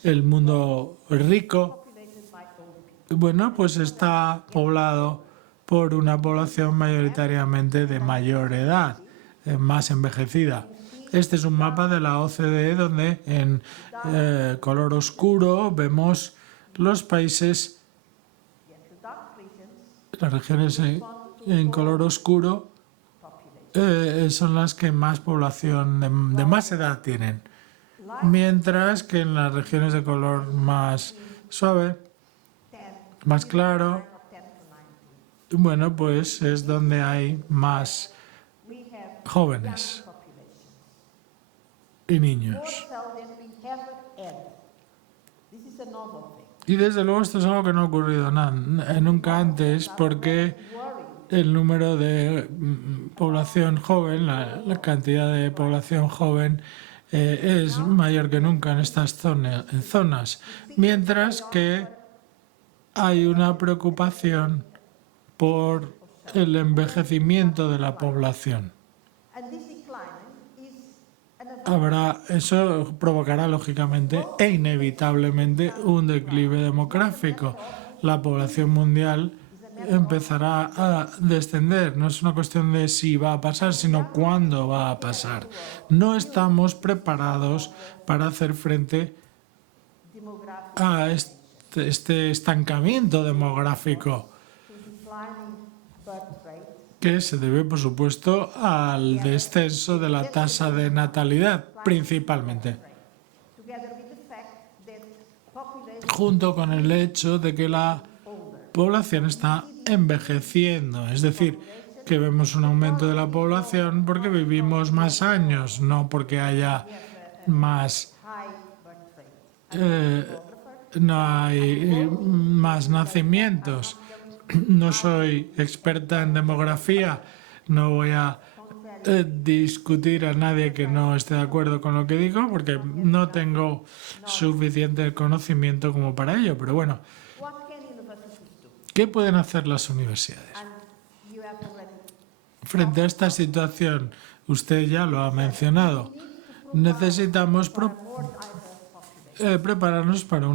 el mundo rico, bueno, pues está poblado por una población mayoritariamente de mayor edad, más envejecida. Este es un mapa de la OCDE donde en color oscuro vemos los países, las regiones en color oscuro son las que más población de más edad tienen, mientras que en las regiones de color más suave, más claro, bueno, pues es donde hay más jóvenes y niños. Y desde luego esto es algo que no ha ocurrido nunca antes, porque el número de población joven, la cantidad de población joven es mayor que nunca en estas zonas, mientras que hay una preocupación por el envejecimiento de la población. Eso provocará lógicamente e inevitablemente un declive demográfico. La población mundial empezará a descender. No es una cuestión de si va a pasar, sino cuándo va a pasar. No estamos preparados para hacer frente a este estancamiento demográfico, que se debe, por supuesto, al descenso de la tasa de natalidad, principalmente, junto con el hecho de que la población está envejeciendo, es decir, que vemos un aumento de la población porque vivimos más años, no porque haya más, no hay más nacimientos. No soy experta en demografía, no voy a discutir a nadie que no esté de acuerdo con lo que digo, porque no tengo suficiente conocimiento como para ello. Pero bueno, ¿qué pueden hacer las universidades? Frente a esta situación, usted ya lo ha mencionado, necesitamos prepararnos para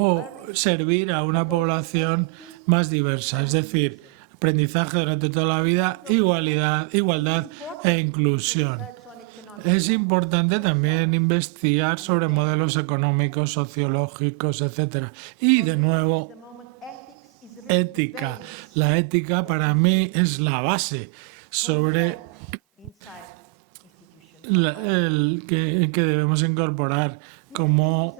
o servir a una población más diversa, es decir, aprendizaje durante toda la vida, igualdad e inclusión. Es importante también investigar sobre modelos económicos, sociológicos, etc. Y de nuevo, ética. La ética para mí es la base sobre que debemos incorporar como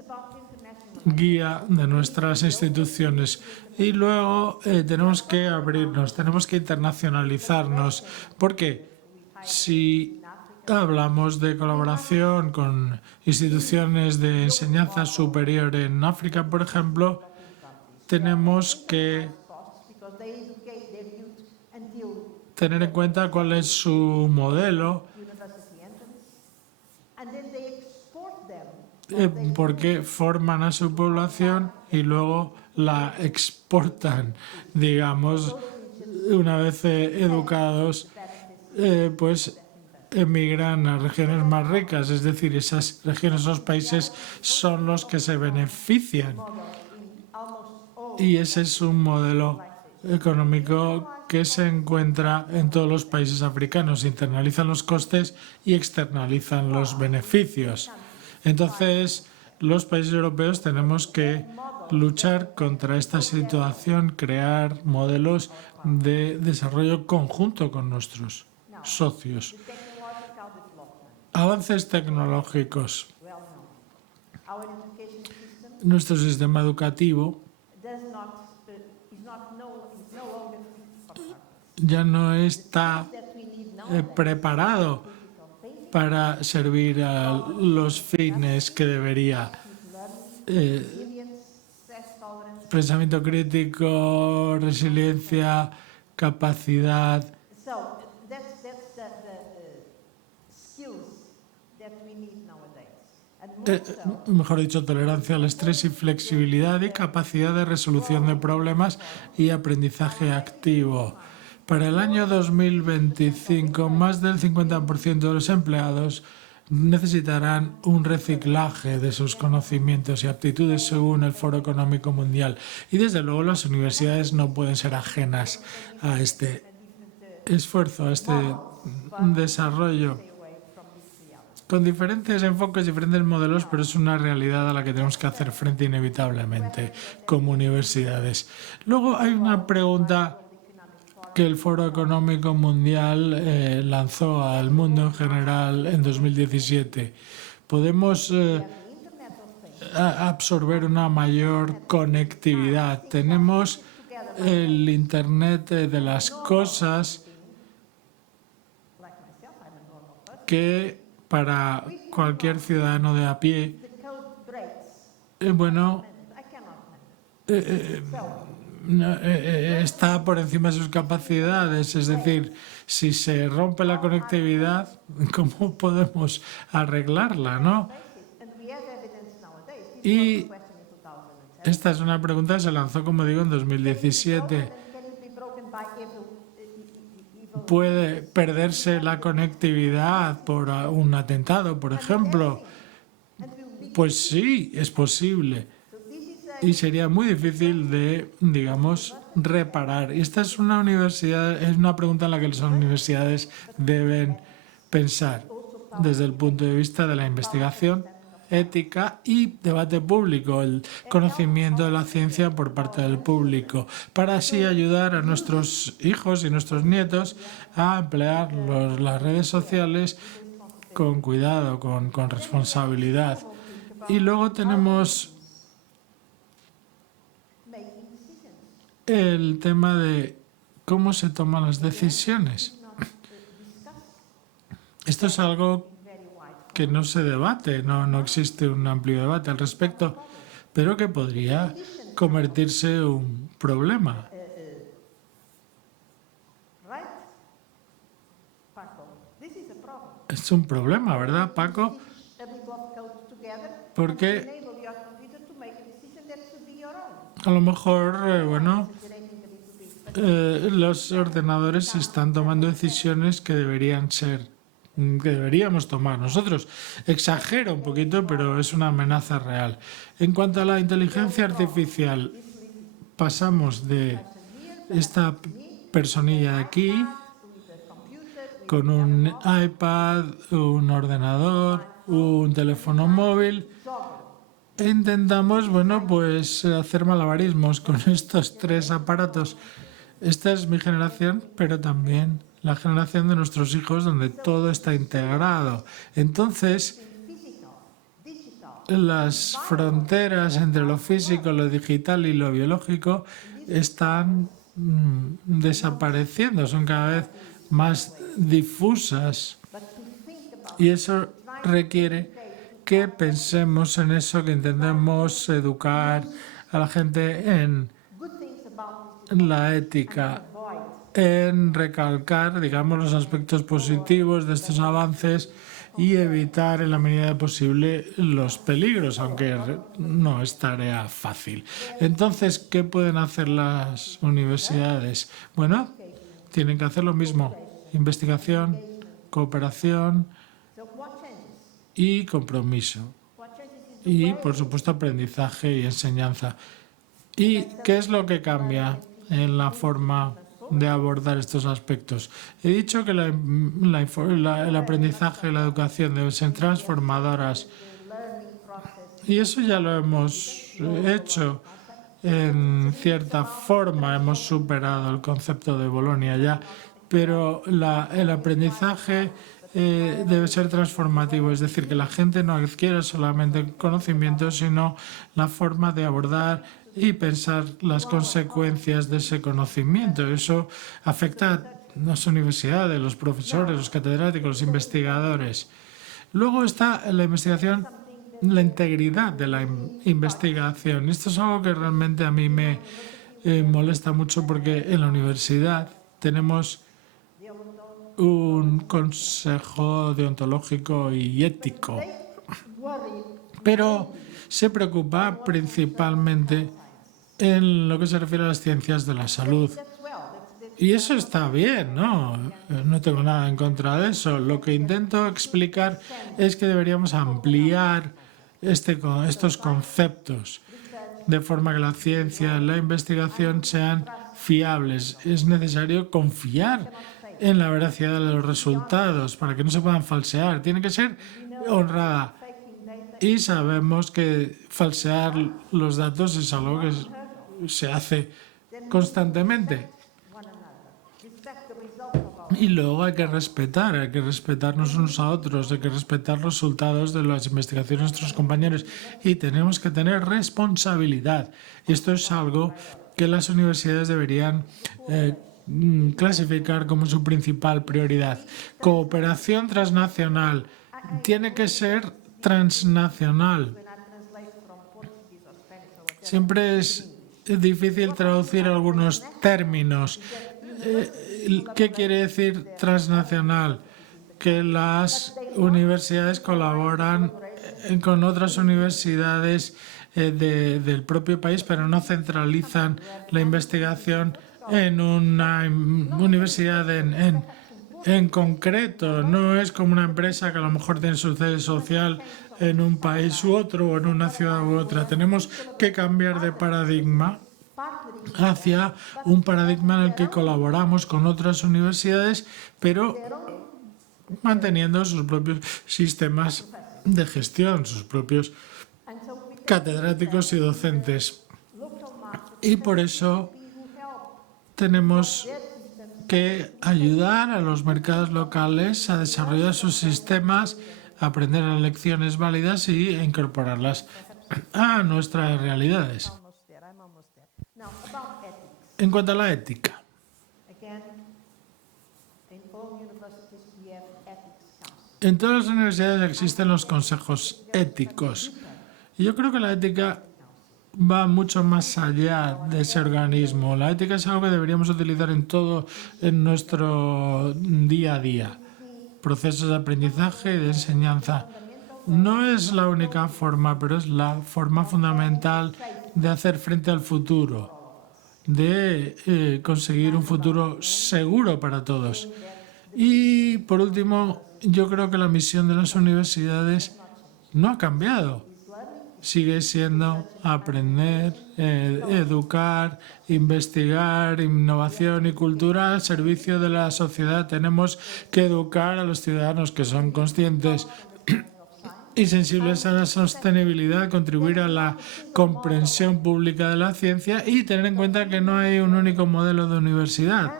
guía de nuestras instituciones. Y luego tenemos que abrirnos, tenemos que internacionalizarnos, porque si hablamos de colaboración con instituciones de enseñanza superior en África, por ejemplo, tenemos que tener en cuenta cuál es su modelo, porque forman a su población y luego la exportan, digamos, una vez educados, pues emigran a regiones más ricas, es decir, esas regiones, esos países son los que se benefician. Y ese es un modelo económico que se encuentra en todos los países africanos. Internalizan los costes y externalizan los beneficios. Entonces, los países europeos tenemos que luchar contra esta situación, crear modelos de desarrollo conjunto con nuestros socios. Avances tecnológicos. Nuestro sistema educativo ya no está preparado para servir a los fines que debería. Pensamiento crítico, resiliencia, capacidad. mejor dicho, tolerancia al estrés y flexibilidad y capacidad de resolución de problemas y aprendizaje activo. Para el año 2025, más del 50% de los empleados necesitarán un reciclaje de sus conocimientos y aptitudes según el Foro Económico Mundial. Y desde luego las universidades no pueden ser ajenas a este esfuerzo, a este desarrollo, con diferentes enfoques, diferentes modelos, pero es una realidad a la que tenemos que hacer frente inevitablemente como universidades. Luego hay una pregunta que el Foro Económico Mundial lanzó al mundo en general en 2017. ¿Podemos absorber una mayor conectividad? Tenemos el Internet de las cosas que para cualquier ciudadano de a pie, está por encima de sus capacidades. Es decir, si se rompe la conectividad, ¿cómo podemos arreglarla, no? Y esta es una pregunta que se lanzó, como digo, en 2017. ¿Puede perderse la conectividad por un atentado, por ejemplo? Pues sí, es posible. Y sería muy difícil de, digamos, reparar. Y esta es una pregunta en la que las universidades deben pensar desde el punto de vista de la investigación, ética y debate público, el conocimiento de la ciencia por parte del público, para así ayudar a nuestros hijos y nuestros nietos a emplear las redes sociales con cuidado, con responsabilidad. Y luego tenemos el tema de cómo se toman las decisiones. Esto es algo que no se debate, no existe un amplio debate al respecto, pero que podría convertirse en un problema. Es un problema, ¿verdad, Paco? Porque a lo mejor, los ordenadores están tomando decisiones que deberíamos tomar nosotros. Exagero un poquito, pero es una amenaza real. En cuanto a la inteligencia artificial, pasamos de esta personilla de aquí, con un iPad, un ordenador, un teléfono móvil, e intentamos, hacer malabarismos con estos tres aparatos. Esta es mi generación, pero también la generación de nuestros hijos, donde todo está integrado. Entonces, las fronteras entre lo físico, lo digital y lo biológico están desapareciendo, son cada vez más difusas. Y eso requiere que pensemos en eso, que intentemos educar a la gente en la ética, en recalcar, digamos, los aspectos positivos de estos avances y evitar en la medida posible los peligros, aunque no es tarea fácil. Entonces, ¿qué pueden hacer las universidades? Bueno, tienen que hacer lo mismo: investigación, cooperación y compromiso. Y, por supuesto, aprendizaje y enseñanza. ¿Y qué es lo que cambia en la forma de abordar estos aspectos? He dicho que el aprendizaje y la educación deben ser transformadoras. Y eso ya lo hemos hecho en cierta forma. Hemos superado el concepto de Bolonia ya. Pero el aprendizaje debe ser transformativo, es decir, que la gente no adquiera solamente conocimientos, sino la forma de abordar y pensar las consecuencias de ese conocimiento. Eso afecta a las universidades, los profesores, los catedráticos, los investigadores. Luego está la investigación, la integridad de la investigación. Esto es algo que realmente a mí me molesta mucho, porque en la universidad tenemos un consejo deontológico y ético pero se preocupa principalmente en lo que se refiere a las ciencias de la salud. Y eso está bien, ¿no? No tengo nada en contra de eso. Lo que intento explicar es que deberíamos ampliar estos conceptos de forma que la ciencia y la investigación sean fiables. Es necesario confiar en la veracidad de los resultados para que no se puedan falsear. Tiene que ser honrada. Y sabemos que falsear los datos es algo que se hace constantemente. Y luego hay que respetarnos unos a otros, hay que respetar los resultados de las investigaciones de nuestros compañeros y tenemos que tener responsabilidad. Y esto es algo que las universidades deberían clasificar como su principal prioridad. Cooperación transnacional tiene que ser transnacional. Siempre es difícil traducir algunos términos. ¿Qué quiere decir transnacional? Que las universidades colaboran con otras universidades del propio país, pero no centralizan la investigación en una universidad en concreto. No es como una empresa que a lo mejor tiene su sede social en un país u otro o en una ciudad u otra. Tenemos que cambiar de paradigma hacia un paradigma en el que colaboramos con otras universidades, pero manteniendo sus propios sistemas de gestión, sus propios catedráticos y docentes. Y por eso tenemos que ayudar a los mercados locales a desarrollar sus sistemas, a aprender las lecciones válidas y a incorporarlas a nuestras realidades. En cuanto a la ética, en todas las universidades existen los consejos éticos. Y yo creo que la ética va mucho más allá de ese organismo. La ética es algo que deberíamos utilizar en nuestro día a día. Procesos de aprendizaje y de enseñanza. No es la única forma, pero es la forma fundamental de hacer frente al futuro, de conseguir un futuro seguro para todos. Y por último, yo creo que la misión de las universidades no ha cambiado. Sigue siendo aprender, educar, investigar, innovación y cultura al servicio de la sociedad. Tenemos que educar a los ciudadanos que son conscientes y sensibles a la sostenibilidad, contribuir a la comprensión pública de la ciencia y tener en cuenta que no hay un único modelo de universidad.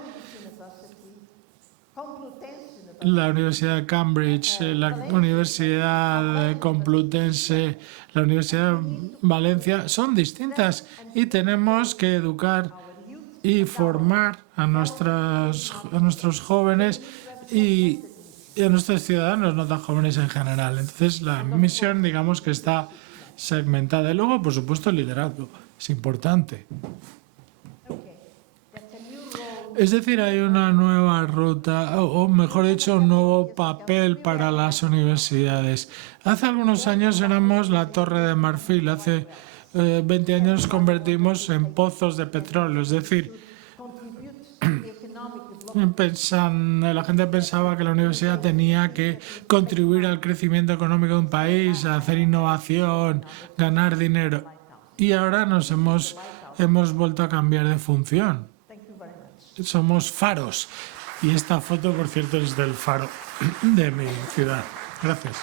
La Universidad de Cambridge, la Universidad Complutense, la Universidad de Valencia son distintas y tenemos que educar y formar a nuestros jóvenes y a nuestros ciudadanos, no tan jóvenes en general. Entonces la misión, digamos que está segmentada. Y luego, por supuesto, el liderazgo es importante. Es decir, hay una nueva ruta, o mejor dicho, un nuevo papel para las universidades. Hace algunos años éramos la Torre de Marfil, hace 20 años nos convertimos en pozos de petróleo, es decir, la gente pensaba que la universidad tenía que contribuir al crecimiento económico de un país, a hacer innovación, ganar dinero. Y ahora nos hemos vuelto a cambiar de función. Somos faros. Y esta foto, por cierto, es del faro de mi ciudad. Gracias.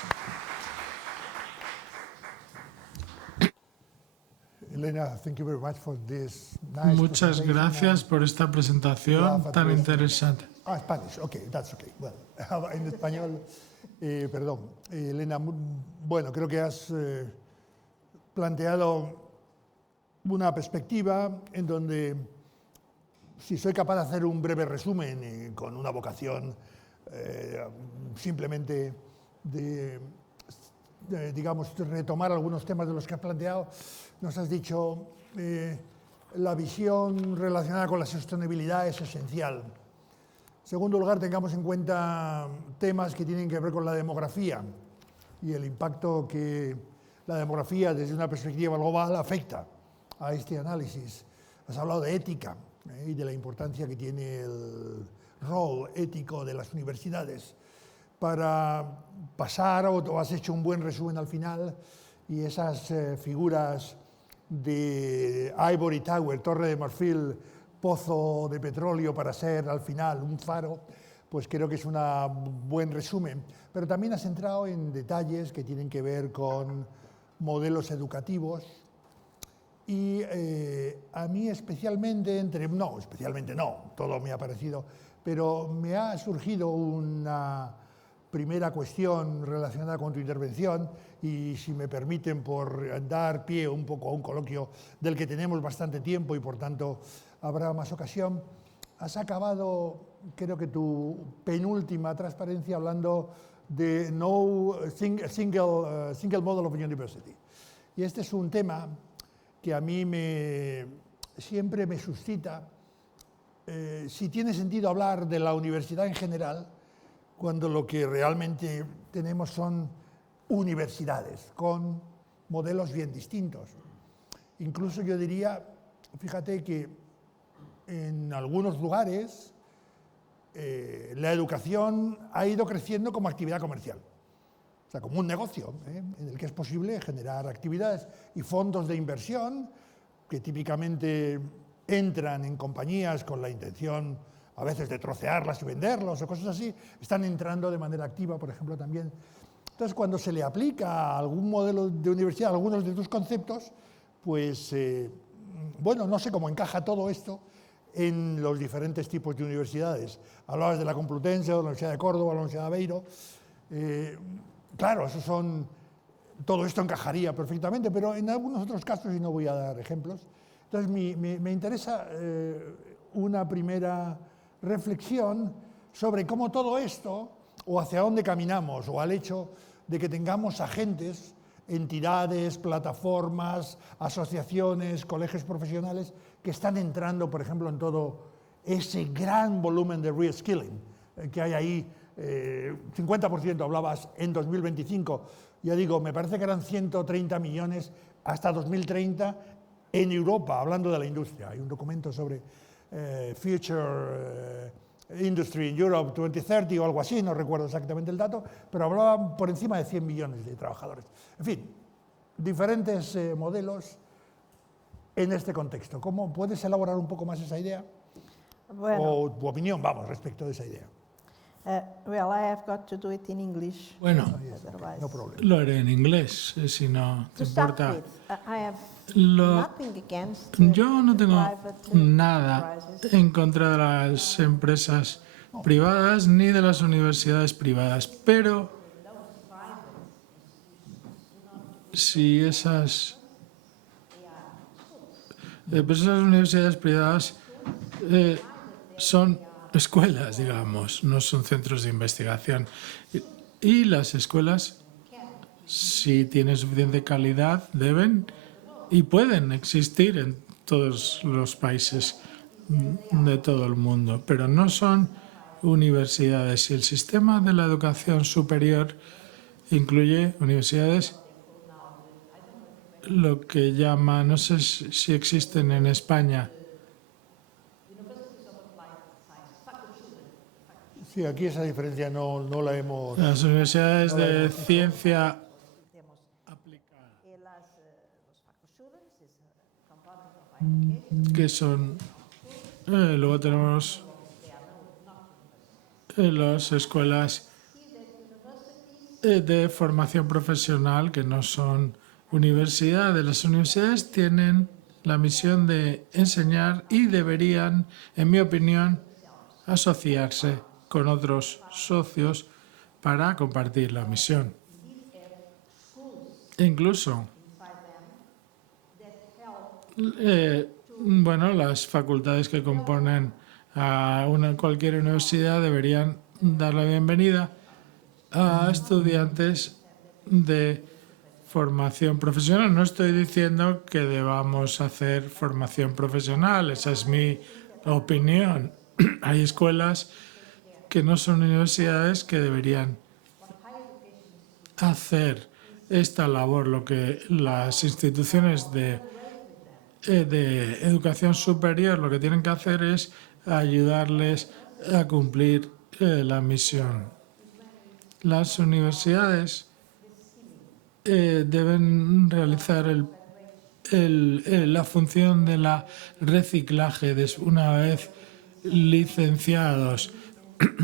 Elena, thank you very much for this nice Muchas gracias por esta presentación tan interesante. Spanish, okay, that's okay. Well, en español, perdón. Elena, bueno, creo que has planteado una perspectiva en donde, si soy capaz de hacer un breve resumen con una vocación simplemente digamos, retomar algunos temas de los que has planteado, nos has dicho la visión relacionada con la sostenibilidad es esencial. En segundo lugar, tengamos en cuenta temas que tienen que ver con la demografía y el impacto que la demografía desde una perspectiva global afecta a este análisis. Has hablado de ética y de la importancia que tiene el rol ético de las universidades. Para pasar, o has hecho un buen resumen al final, y esas figuras de Ivory Tower, Torre de Marfil, pozo de petróleo para ser al final un faro, pues creo que es un buen resumen. Pero también has entrado en detalles que tienen que ver con modelos educativos y a mí especialmente, especialmente no, todo me ha parecido, pero me ha surgido una primera cuestión relacionada con tu intervención y, si me permiten, por dar pie un poco a un coloquio del que tenemos bastante tiempo y por tanto habrá más ocasión. Has acabado, creo que tu penúltima transparencia, hablando de single model of university. Y este es un tema que a mí siempre me suscita si tiene sentido hablar de la universidad en general, cuando lo que realmente tenemos son universidades con modelos bien distintos. Incluso yo diría, fíjate que en algunos lugares la educación ha ido creciendo como actividad comercial, o sea, como un negocio en el que es posible generar actividades y fondos de inversión que típicamente entran en compañías con la intención a veces de trocearlas y venderlas o cosas así, están entrando de manera activa, por ejemplo, también. Entonces, cuando se le aplica a algún modelo de universidad algunos de tus conceptos, pues, bueno, no sé cómo encaja todo esto en los diferentes tipos de universidades. Hablabas de la Complutense, de la Universidad de Córdoba, de la Universidad de Aveiro. Claro, todo esto encajaría perfectamente, pero en algunos otros casos, y no voy a dar ejemplos. Entonces, me interesa una primera reflexión sobre cómo todo esto, o hacia dónde caminamos, o al hecho de que tengamos agentes, entidades, plataformas, asociaciones, colegios profesionales, que están entrando, por ejemplo, en todo ese gran volumen de reskilling que hay ahí. 50% hablabas en 2025, ya digo, me parece que eran 130 millones hasta 2030 en Europa, hablando de la industria. Hay un documento sobre Future Industry in Europe 2030 o algo así, no recuerdo exactamente el dato, pero hablaban por encima de 100 millones de trabajadores. En fin, diferentes modelos en este contexto. ¿Cómo puedes elaborar un poco más esa idea? Bueno. O tu opinión, vamos, respecto de esa idea. Well, I have got to do it in English. Bueno, Otherwise. No problem. lo haré en inglés, si no te To start importa. with, I have Lo- nothing against Yo no tengo private nada enterprises. en contra de las empresas privadas ni de las universidades privadas, pero si esas universidades privadas son escuelas, digamos, no son centros de investigación. Y las escuelas, si tienen suficiente calidad, deben y pueden existir en todos los países de todo el mundo, pero no son universidades. Y el sistema de la educación superior incluye universidades, lo que llama, no sé si existen en España, Sí, aquí esa diferencia no la hemos... las universidades de ciencia aplicada, Y los facultades es component of education. que son, luego tenemos las escuelas de formación profesional, que no son universidades. Las universidades tienen la misión de enseñar y deberían, en mi opinión, asociarse con otros socios para compartir la misión. Incluso, bueno, las facultades que componen a cualquier universidad deberían dar la bienvenida a estudiantes de formación profesional. No estoy diciendo que debamos hacer formación profesional, esa es mi opinión. Hay escuelas que no son universidades que deberían hacer esta labor. Lo que las instituciones de educación superior lo que tienen que hacer es ayudarles a cumplir la misión. Las universidades deben realizar la función de la reciclaje una vez licenciados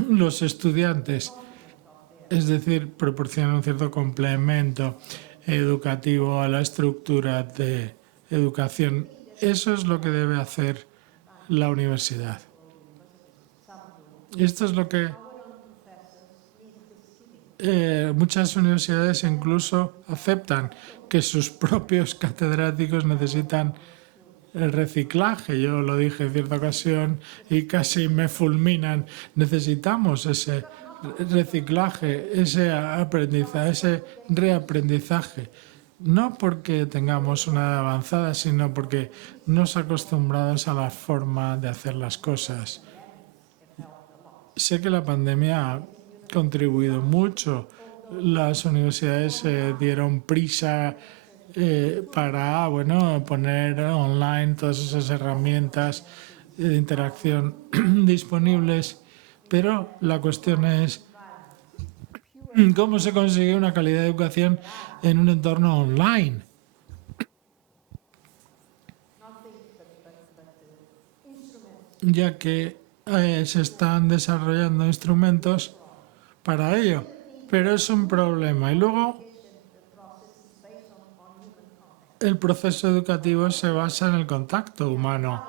los estudiantes, es decir, proporcionar un cierto complemento educativo a la estructura de educación. Eso es lo que debe hacer la universidad. Esto es lo que muchas universidades incluso aceptan, que sus propios catedráticos necesitan el reciclaje. Yo lo dije en cierta ocasión y casi me fulminan. Necesitamos ese reciclaje, ese aprendizaje, ese reaprendizaje. No porque tengamos una edad avanzada, sino porque nos acostumbramos a la forma de hacer las cosas. Sé que la pandemia ha contribuido mucho. Las universidades se dieron prisa para poner online todas esas herramientas de interacción disponibles, pero la cuestión es cómo se consigue una calidad de educación en un entorno online. Ya que se están desarrollando instrumentos para ello, pero es un problema. Y luego el proceso educativo se basa en el contacto humano.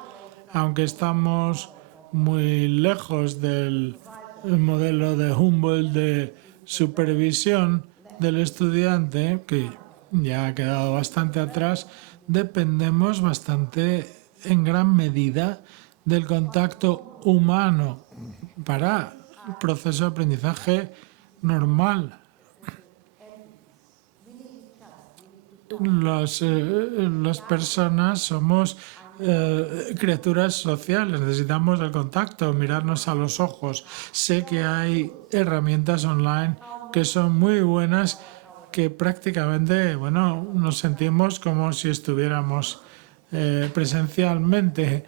Aunque estamos muy lejos del modelo de Humboldt de supervisión del estudiante, que ya ha quedado bastante atrás, dependemos bastante, en gran medida, del contacto humano para el proceso de aprendizaje normal. Las personas somos criaturas sociales, necesitamos el contacto, mirarnos a los ojos. Sé que hay herramientas online que son muy buenas, que prácticamente, nos sentimos como si estuviéramos presencialmente,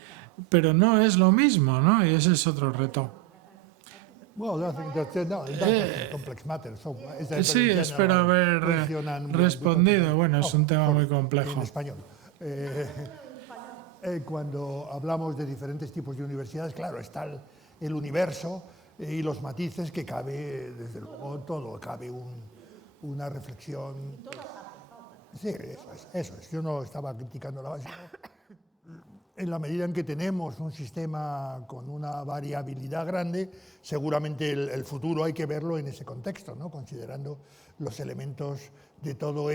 pero no es lo mismo, ¿no? Y ese es otro reto. Sí, espero haber respondido. Bueno, es un tema muy complejo. En español. Cuando hablamos de diferentes tipos de universidades, claro, está el universo y los matices que cabe, desde luego, todo. Cabe una reflexión. Sí, eso es. Yo no estaba criticando la base. En la medida en que tenemos un sistema con una variabilidad grande, seguramente el futuro hay que verlo en ese contexto, ¿no? Considerando los elementos de todo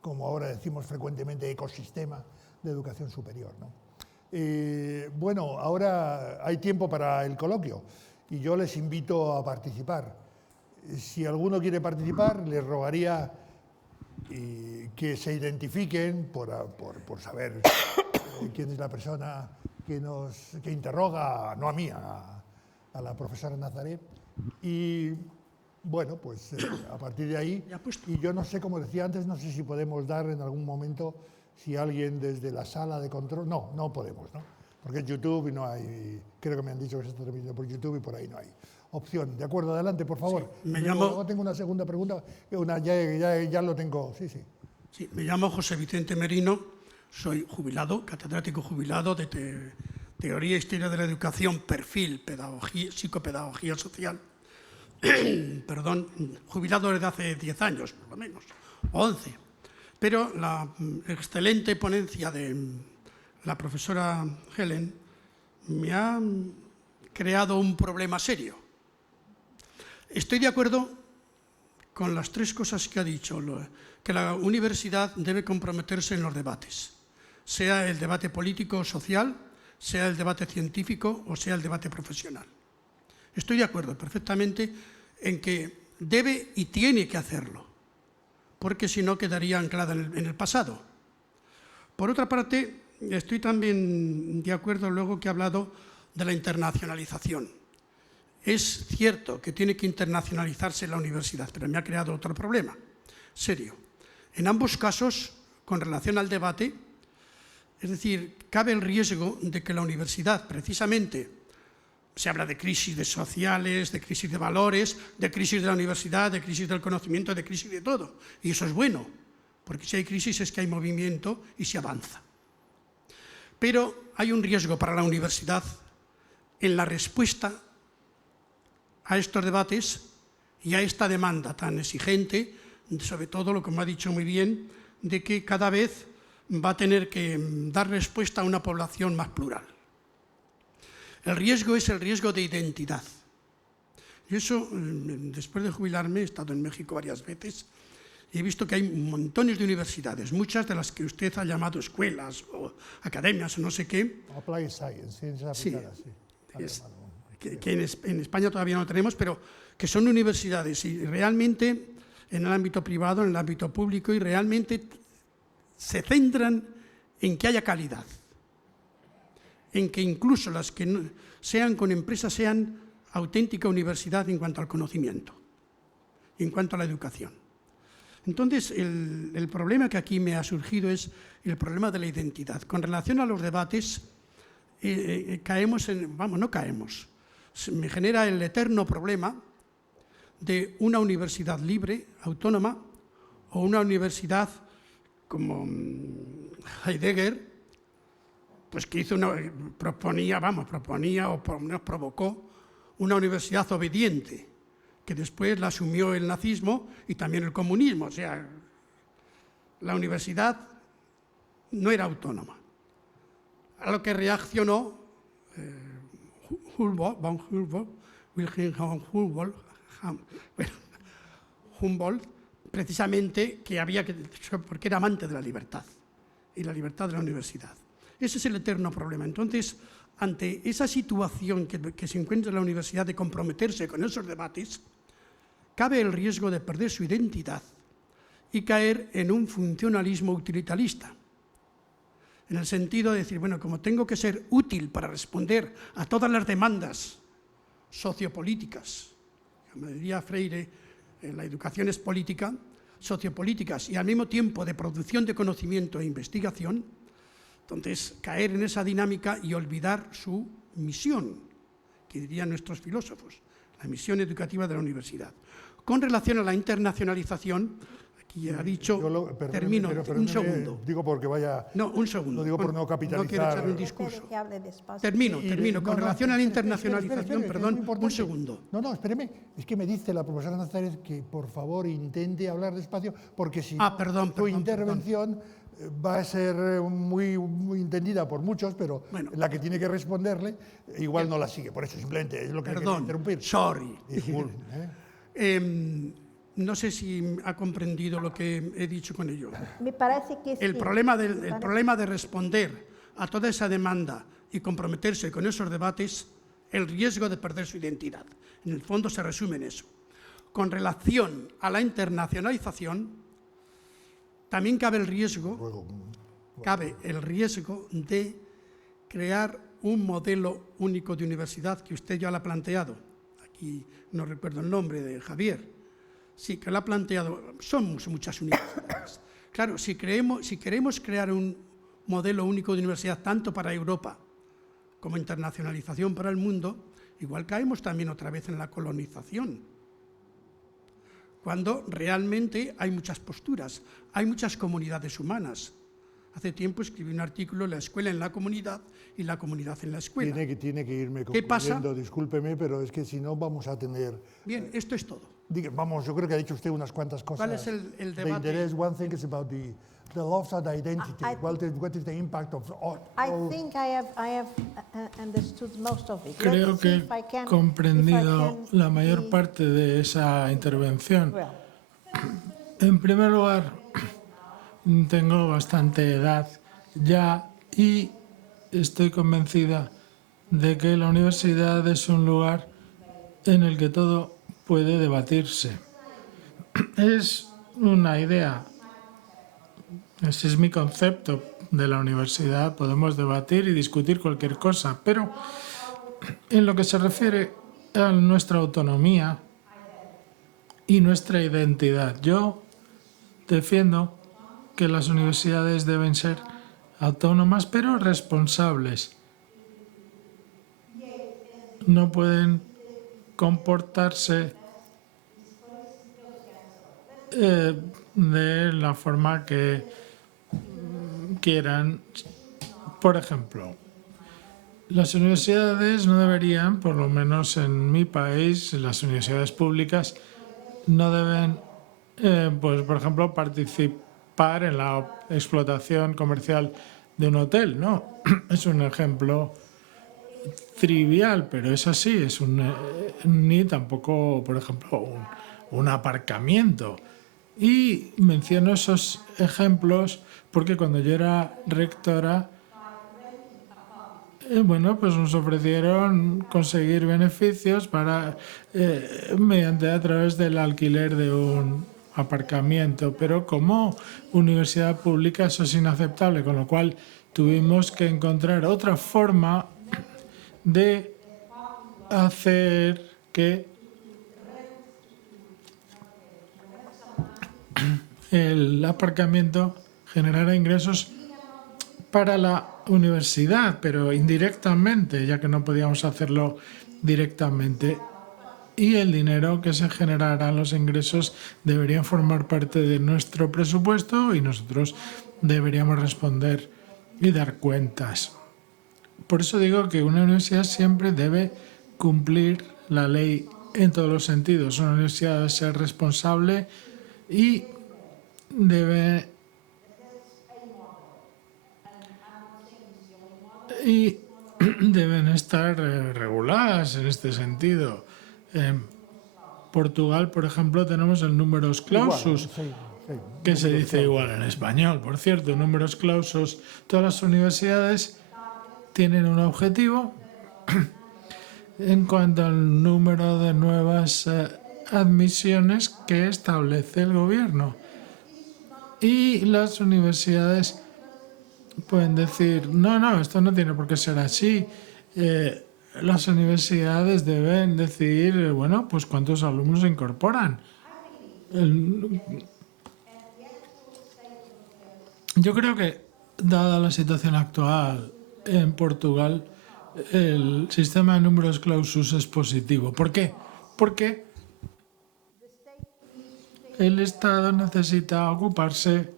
como ahora decimos frecuentemente, ecosistema de educación superior, ¿no? Bueno, ahora hay tiempo para el coloquio y yo les invito a participar. Si alguno quiere participar, les rogaría que se identifiquen por saber quién es la persona que interroga, no a mí, a la profesora Nazaret. Y bueno, pues a partir de ahí, y yo no sé, como decía antes, no sé si podemos dar en algún momento, si alguien desde la sala de control, no podemos, ¿no? Porque es YouTube y no hay, creo que me han dicho que se está transmitiendo por YouTube y por ahí no hay opción. De acuerdo, adelante, por favor. Sí, luego tengo una segunda pregunta, ya lo tengo, sí. Sí, me llamo José Vicente Merino, soy jubilado, catedrático jubilado de Teoría e Historia de la Educación, perfil psicopedagogía social, perdón, jubilado desde hace 10 años, por lo menos, o 11. Pero la excelente ponencia de la profesora Helen me ha creado un problema serio. Estoy de acuerdo con las tres cosas que ha dicho, que la universidad debe comprometerse en los debates, sea el debate político o social, sea el debate científico o sea el debate profesional. Estoy de acuerdo perfectamente en que debe y tiene que hacerlo, porque si no quedaría anclada en el pasado. Por otra parte, estoy también de acuerdo luego que ha hablado de la internacionalización. Es cierto que tiene que internacionalizarse la universidad, pero me ha creado otro problema serio. En ambos casos, con relación al debate, es decir, cabe el riesgo de que la universidad, precisamente, se habla de crisis de sociales, de crisis de valores, de crisis de la universidad, de crisis del conocimiento, de crisis de todo. Y eso es bueno, porque si hay crisis es que hay movimiento y se avanza. Pero hay un riesgo para la universidad en la respuesta a estos debates y a esta demanda tan exigente, sobre todo lo que me ha dicho muy bien, de que cada vez va a tener que dar respuesta a una población más plural. El riesgo es el riesgo de identidad. Y eso, después de jubilarme, he estado en México varias veces y he visto que hay montones de universidades, muchas de las que usted ha llamado escuelas o academias o no sé qué. Applied Science, ciencias aplicadas, sí. Que en España todavía no tenemos, pero que son universidades y realmente en el ámbito privado, en el ámbito público, y realmente se centran en que haya calidad, en que incluso las que no, sean con empresas sean auténtica universidad en cuanto al conocimiento, en cuanto a la educación. Entonces, el problema que aquí me ha surgido es el problema de la identidad. Con relación a los debates, caemos en... Vamos, no caemos. Me genera el eterno problema de una universidad libre, autónoma, o una universidad como Heidegger, pues que hizo proponía o por lo menos provocó una universidad obediente, que después la asumió el nazismo y también el comunismo. O sea, la universidad no era autónoma. A lo que reaccionó Humboldt, precisamente porque era amante de la libertad y la libertad de la universidad. Ese es el eterno problema. Entonces, ante esa situación que se encuentra en la universidad de comprometerse con esos debates, cabe el riesgo de perder su identidad y caer en un funcionalismo utilitarista, en el sentido de decir, bueno, como tengo que ser útil para responder a todas las demandas sociopolíticas, como diría Freire, la educación es política, sociopolíticas y al mismo tiempo de producción de conocimiento e investigación, entonces caer en esa dinámica y olvidar su misión, que dirían nuestros filósofos, la misión educativa de la universidad. Con relación a la internacionalización, aquí ha dicho, termino, un segundo. Digo porque vaya... No, un segundo. Lo digo por no capitalizar. No quiero echar un discurso. Que hable despacio. Termino. Con relación a la internacionalización, espere, perdón, un segundo. No, espéreme. Es que me dice la profesora Nazaret que por favor intente hablar despacio, porque si tu intervención va a ser muy entendida por muchos, pero bueno, la que tiene que responderle igual no la sigue. Por eso simplemente es lo que quería interrumpir. Sorry. No sé si ha comprendido lo que he dicho con ello. Me parece que el problema de responder a toda esa demanda y comprometerse con esos debates, el riesgo de perder su identidad. En el fondo se resume en eso. Con relación a la internacionalización, también cabe el riesgo de crear un modelo único de universidad, que usted ya lo ha planteado. Aquí no recuerdo el nombre de Javier. Sí, que lo ha planteado. Somos muchas universidades. Claro, si queremos crear un modelo único de universidad, tanto para Europa como internacionalización para el mundo, igual caemos también otra vez en la colonización, cuando realmente hay muchas posturas, hay muchas comunidades humanas. Hace tiempo escribí un artículo, La escuela en la comunidad y la comunidad en la escuela. Tiene que irme concluyendo, ¿qué pasa? Discúlpeme, pero es que si no vamos a tener... Bien, esto es todo. Vamos, yo creo que ha dicho usted unas cuantas cosas. ¿Cuál es el debate? De interés. One thing is about the loss of identity. What is the impact of all... I think I have understood most of it. Creo que he comprendido la mayor parte de esa intervención. En primer lugar, tengo bastante edad ya y estoy convencida de que la universidad es un lugar en el que todo puede debatirse. Es una idea, ese es mi concepto de la universidad. Podemos debatir y discutir cualquier cosa, pero en lo que se refiere a nuestra autonomía y nuestra identidad, yo defiendo que las universidades deben ser autónomas pero responsables. No pueden comportarse de la forma que quieran. Por ejemplo, las universidades no deberían, por lo menos en mi país, las universidades públicas no deben, pues por ejemplo, participar en la explotación comercial de un hotel, ¿no? Es un ejemplo trivial, pero es así, ni tampoco, por ejemplo, un aparcamiento. Y menciono esos ejemplos porque cuando yo era rectora, bueno, pues nos ofrecieron conseguir beneficios mediante a través del alquiler de un aparcamiento, pero como universidad pública eso es inaceptable, con lo cual tuvimos que encontrar otra forma de hacer que el aparcamiento generara ingresos para la universidad, pero indirectamente, ya que no podíamos hacerlo directamente. Y el dinero que se generara, los ingresos, deberían formar parte de nuestro presupuesto y nosotros deberíamos responder y dar cuentas. Por eso digo que una universidad siempre debe cumplir la ley en todos los sentidos. Una universidad debe ser responsable y deben estar reguladas en este sentido. En Portugal, por ejemplo, tenemos el numerus clausus, que se dice igual en español, por cierto, numerus clausus. Todas las universidades tienen un objetivo en cuanto al número de nuevas admisiones que establece el gobierno. Y las universidades pueden decir, no, esto no tiene por qué ser así. Las universidades deben decidir, bueno, pues cuántos alumnos se incorporan. Yo creo que, dada la situación actual en Portugal, el sistema de numerus clausus es positivo. ¿Por qué? Porque el Estado necesita ocuparse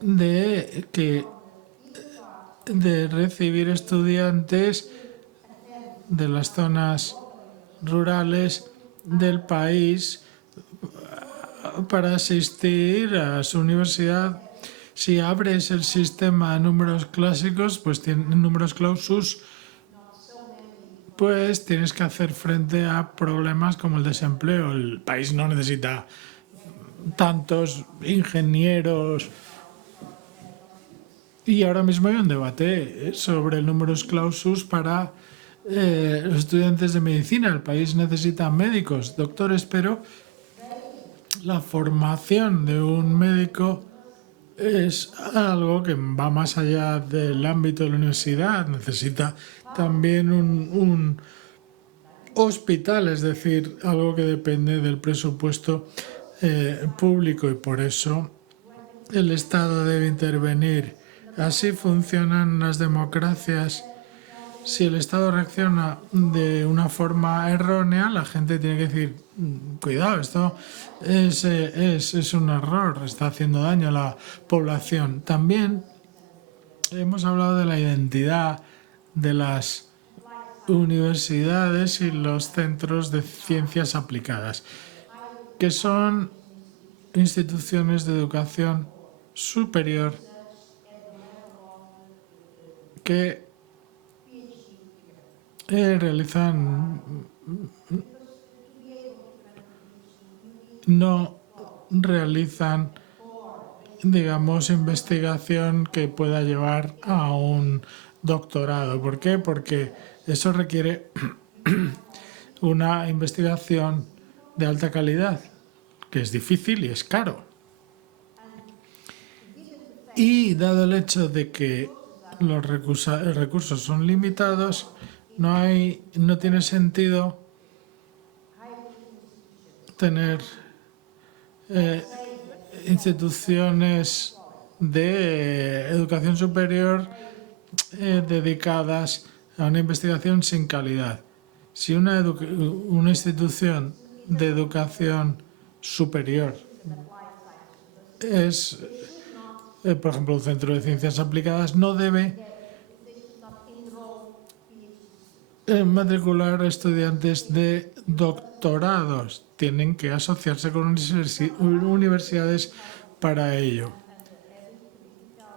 de recibir estudiantes de las zonas rurales del país para asistir a su universidad. Si abres el sistema de números clásicos, pues números clausus, pues tienes que hacer frente a problemas como el desempleo. El país no necesita tantos ingenieros. Y ahora mismo hay un debate sobre el numerus clausus para los estudiantes de medicina. El país necesita médicos, doctores, pero la formación de un médico es algo que va más allá del ámbito de la universidad. Necesita también un hospital, es decir, algo que depende del presupuesto público, y por eso el Estado debe intervenir. Así funcionan las democracias. Si el Estado reacciona de una forma errónea, la gente tiene que decir, cuidado, esto es un error, está haciendo daño a la población. También hemos hablado de la identidad de las universidades y los centros de ciencias aplicadas, que son instituciones de educación superior que no realizan, digamos, investigación que pueda llevar a un doctorado. ¿Por qué? Porque eso requiere una investigación de alta calidad, que es difícil y es caro. Y dado el hecho de que los recursos son limitados, no tiene sentido tener instituciones de educación superior dedicadas a una investigación sin calidad. Si una institución de educación superior es, por ejemplo, un centro de ciencias aplicadas, no debe matricular estudiantes de doctorados. Tienen que asociarse con universidades para ello.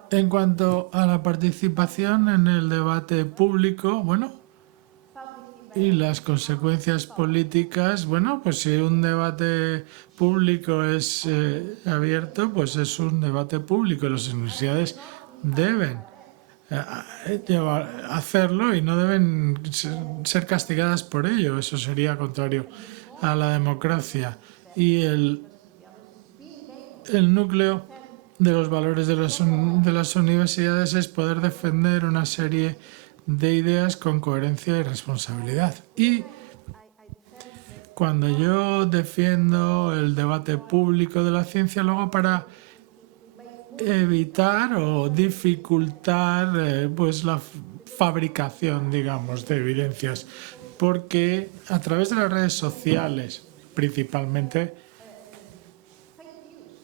En cuanto a la participación en el debate público, bueno, y las consecuencias políticas, bueno, pues si un debate público es abierto, pues es un debate público y las universidades deben hacerlo y no deben ser castigadas por ello. Eso sería contrario a la democracia. Y el núcleo de los valores de las universidades es poder defender una serie de ideas con coherencia y responsabilidad. Y cuando yo defiendo el debate público de la ciencia, luego para evitar o dificultar pues la fabricación, digamos, de evidencias, porque a través de las redes sociales, principalmente,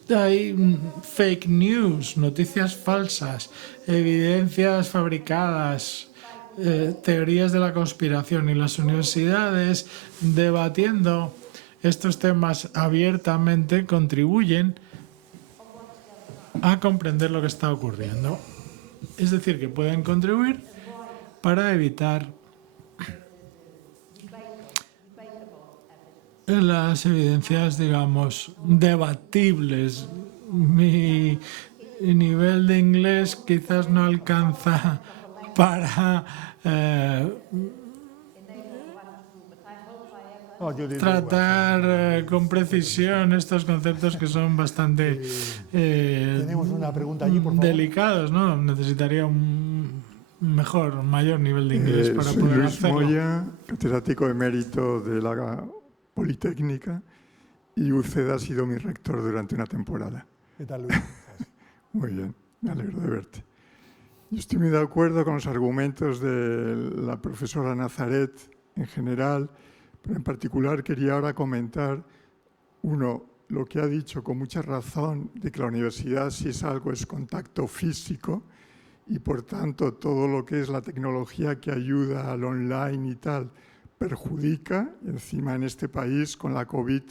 hay fake news, noticias falsas, evidencias fabricadas, teorías de la conspiración, y las universidades debatiendo estos temas abiertamente contribuyen a comprender lo que está ocurriendo. Es decir, que pueden contribuir para evitar las evidencias, digamos, debatibles. Mi nivel de inglés quizás no alcanza para tratar con precisión estos conceptos que son bastante tenemos una pregunta allí, por favor. delicados, ¿no? Necesitaría un mayor nivel de inglés para soy poder Luis hacerlo. Moya, catedrático emérito de la Politécnica, y UCED ha sido mi rector durante una temporada. ¿Qué tal, Luis? Muy bien, me alegro de verte. Yo estoy muy de acuerdo con los argumentos de la profesora Nazaret en general, pero en particular quería ahora comentar, uno, lo que ha dicho con mucha razón, de que la universidad, si es algo, es contacto físico, y por tanto todo lo que es la tecnología que ayuda al online y tal, perjudica. Encima en este país con la COVID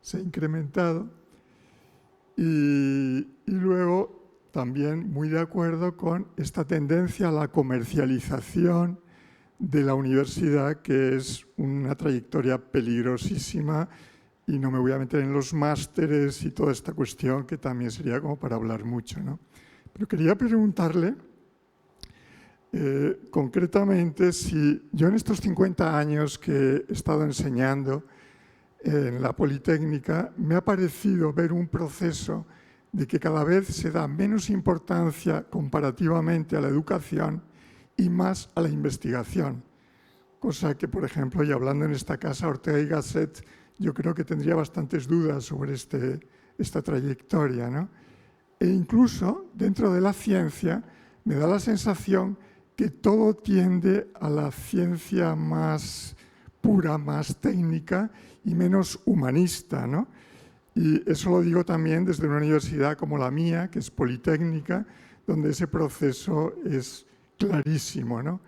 se ha incrementado. Y luego también muy de acuerdo con esta tendencia a la comercialización de la universidad, que es una trayectoria peligrosísima, y no me voy a meter en los másteres y toda esta cuestión, que también sería como para hablar mucho, ¿no? Pero quería preguntarle concretamente si yo en estos 50 años que he estado enseñando en la Politécnica me ha parecido ver un proceso de que cada vez se da menos importancia comparativamente a la educación y más a la investigación. Cosa que, por ejemplo, y hablando en esta casa, Ortega y Gasset, yo creo que tendría bastantes dudas sobre esta trayectoria, ¿no? E incluso dentro de la ciencia me da la sensación que todo tiende a la ciencia más pura, más técnica y menos humanista, ¿no? Y eso lo digo también desde una universidad como la mía, que es Politécnica, donde ese proceso es clarísimo, ¿no?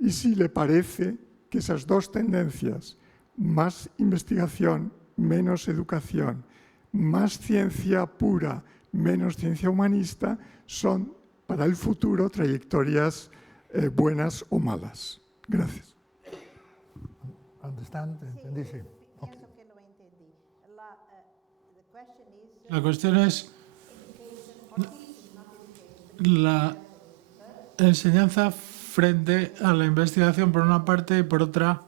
Y si le parece que esas dos tendencias, más investigación, menos educación, más ciencia pura, menos ciencia humanista, son para el futuro trayectorias buenas o malas. Gracias. ¿Entendí? Sí. Pienso que lo entendí. La cuestión es la enseñanza frente a la investigación por una parte y por otra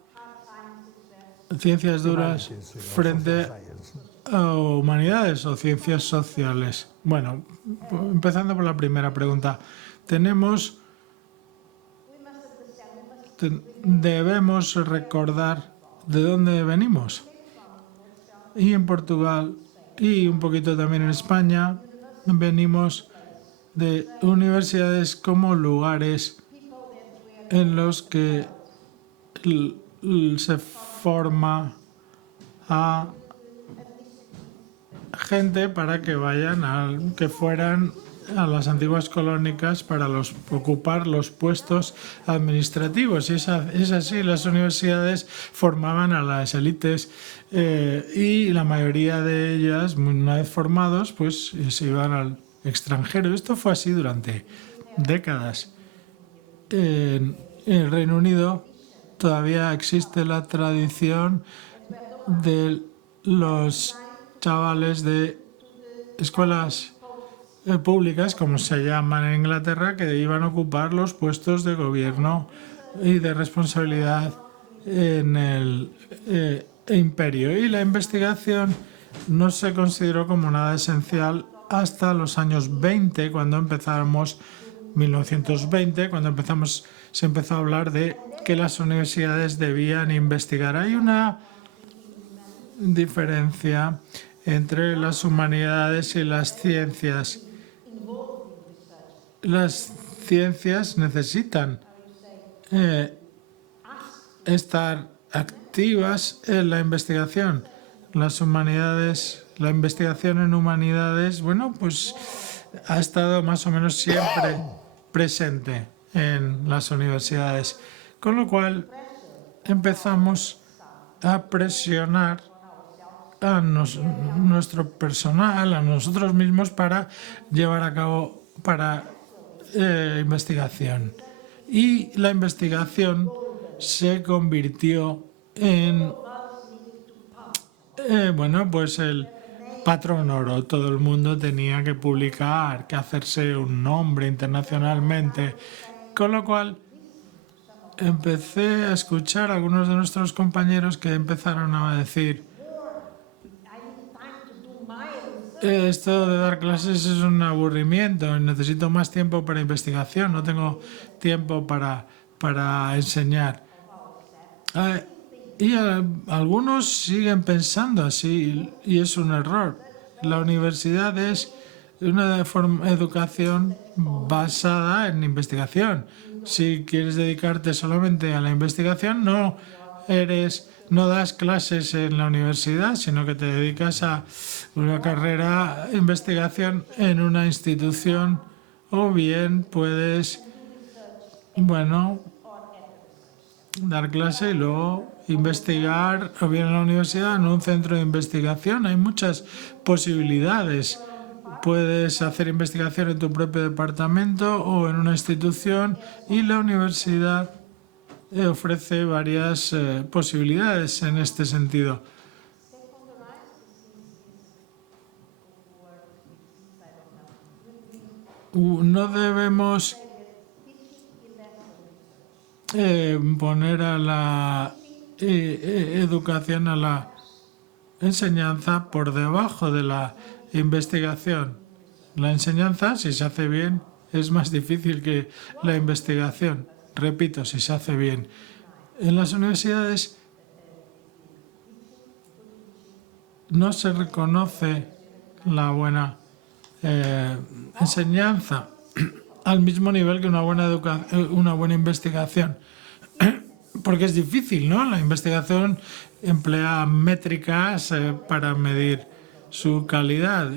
ciencias duras frente a humanidades o ciencias sociales. Bueno, empezando por la primera pregunta. Debemos recordar de dónde venimos. Y en Portugal y un poquito también en España venimos de universidades como lugares en los que se forma a gente para que vayan que fueran a las antiguas colónicas para ocupar los puestos administrativos. Y es así, las universidades formaban a las élites y la mayoría de ellas, una vez formados, pues se iban al extranjero. Esto fue así durante décadas. En el Reino Unido todavía existe la tradición de los chavales de escuelas públicas, como se llaman en Inglaterra, que iban a ocupar los puestos de gobierno y de responsabilidad en el imperio. Y la investigación no se consideró como nada esencial hasta los años 20, cuando empezamos, 1920, cuando se empezó a hablar de que las universidades debían investigar. Hay una diferencia entre las humanidades y las ciencias. Las ciencias necesitan estar activas en la investigación. Las humanidades, la investigación en humanidades, bueno, pues ha estado más o menos siempre presente en las universidades. Con lo cual empezamos a presionar a nuestro personal, a nosotros mismos, para llevar a cabo investigación. Y la investigación se convirtió en pues el patrón oro. Todo el mundo tenía que publicar, que hacerse un nombre internacionalmente. Con lo cual empecé a escuchar a algunos de nuestros compañeros que empezaron a decir: esto de dar clases es un aburrimiento, necesito más tiempo para investigación, no tengo tiempo para enseñar. Y algunos siguen pensando así, y es un error. La universidad es una educación basada en investigación. Si quieres dedicarte solamente a la investigación, no das clases en la universidad, sino que te dedicas a una carrera de investigación en una institución, o bien puedes, dar clase y luego investigar, o bien en la universidad, en un centro de investigación. Hay muchas posibilidades. Puedes hacer investigación en tu propio departamento o en una institución, y la universidad ofrece varias posibilidades en este sentido. No debemos poner a la educación, a la enseñanza, por debajo de la investigación. La enseñanza, si se hace bien, es más difícil que la investigación. Repito, si se hace bien. En las universidades no se reconoce la buena enseñanza al mismo nivel que una buena investigación, porque es difícil, ¿no? La investigación emplea métricas para medir su calidad,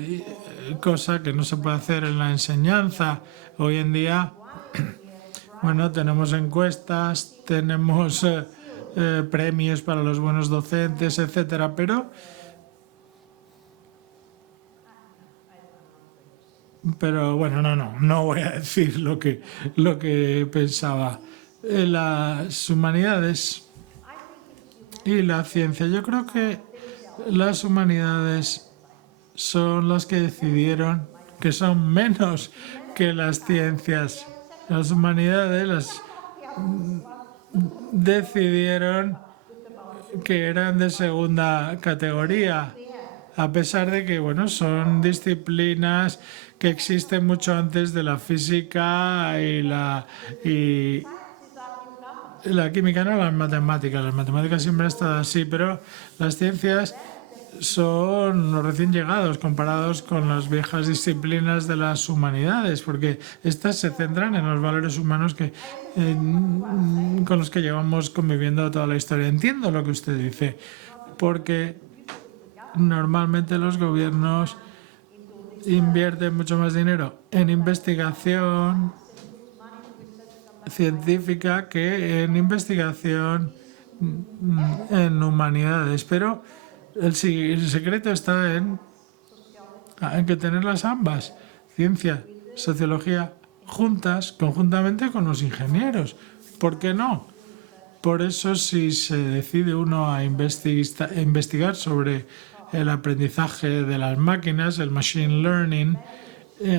cosa que no se puede hacer en la enseñanza. Hoy en día, tenemos encuestas, tenemos premios para los buenos docentes, etcétera, pero no voy a decir lo que pensaba. Las humanidades y la ciencia. Yo creo que las humanidades son las que decidieron que son menos que las ciencias. Las humanidades decidieron que eran de segunda categoría, a pesar de que son disciplinas que existen mucho antes de la física y la química, no las matemáticas. Las matemáticas siempre han estado así, pero las ciencias son los recién llegados comparados con las viejas disciplinas de las humanidades, porque estas se centran en los valores humanos con los que llevamos conviviendo toda la historia. Entiendo lo que usted dice, porque normalmente los gobiernos invierten mucho más dinero en investigación científica que en investigación en humanidades, pero el secreto está en que tenerlas ambas, ciencia, sociología, conjuntamente con los ingenieros. ¿Por qué no? Por eso, si se decide uno a investigar sobre el aprendizaje de las máquinas, el machine learning,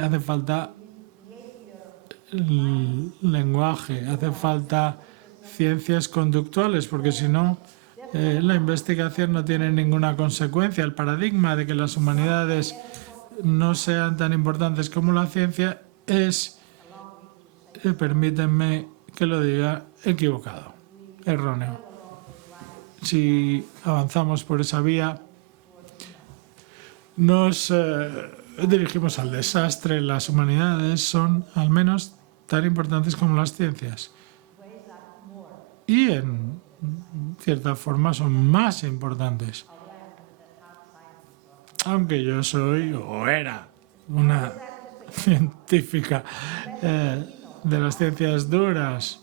hace falta lenguaje, hace falta ciencias conductuales, porque si no, la investigación no tiene ninguna consecuencia. El paradigma de que las humanidades no sean tan importantes como la ciencia es, permítanme que lo diga, equivocado, erróneo. Si avanzamos por esa vía, nos dirigimos al desastre. Las humanidades son al menos tan importantes como las ciencias. Y en cierta forma son más importantes. Aunque yo soy o era una científica de las ciencias duras,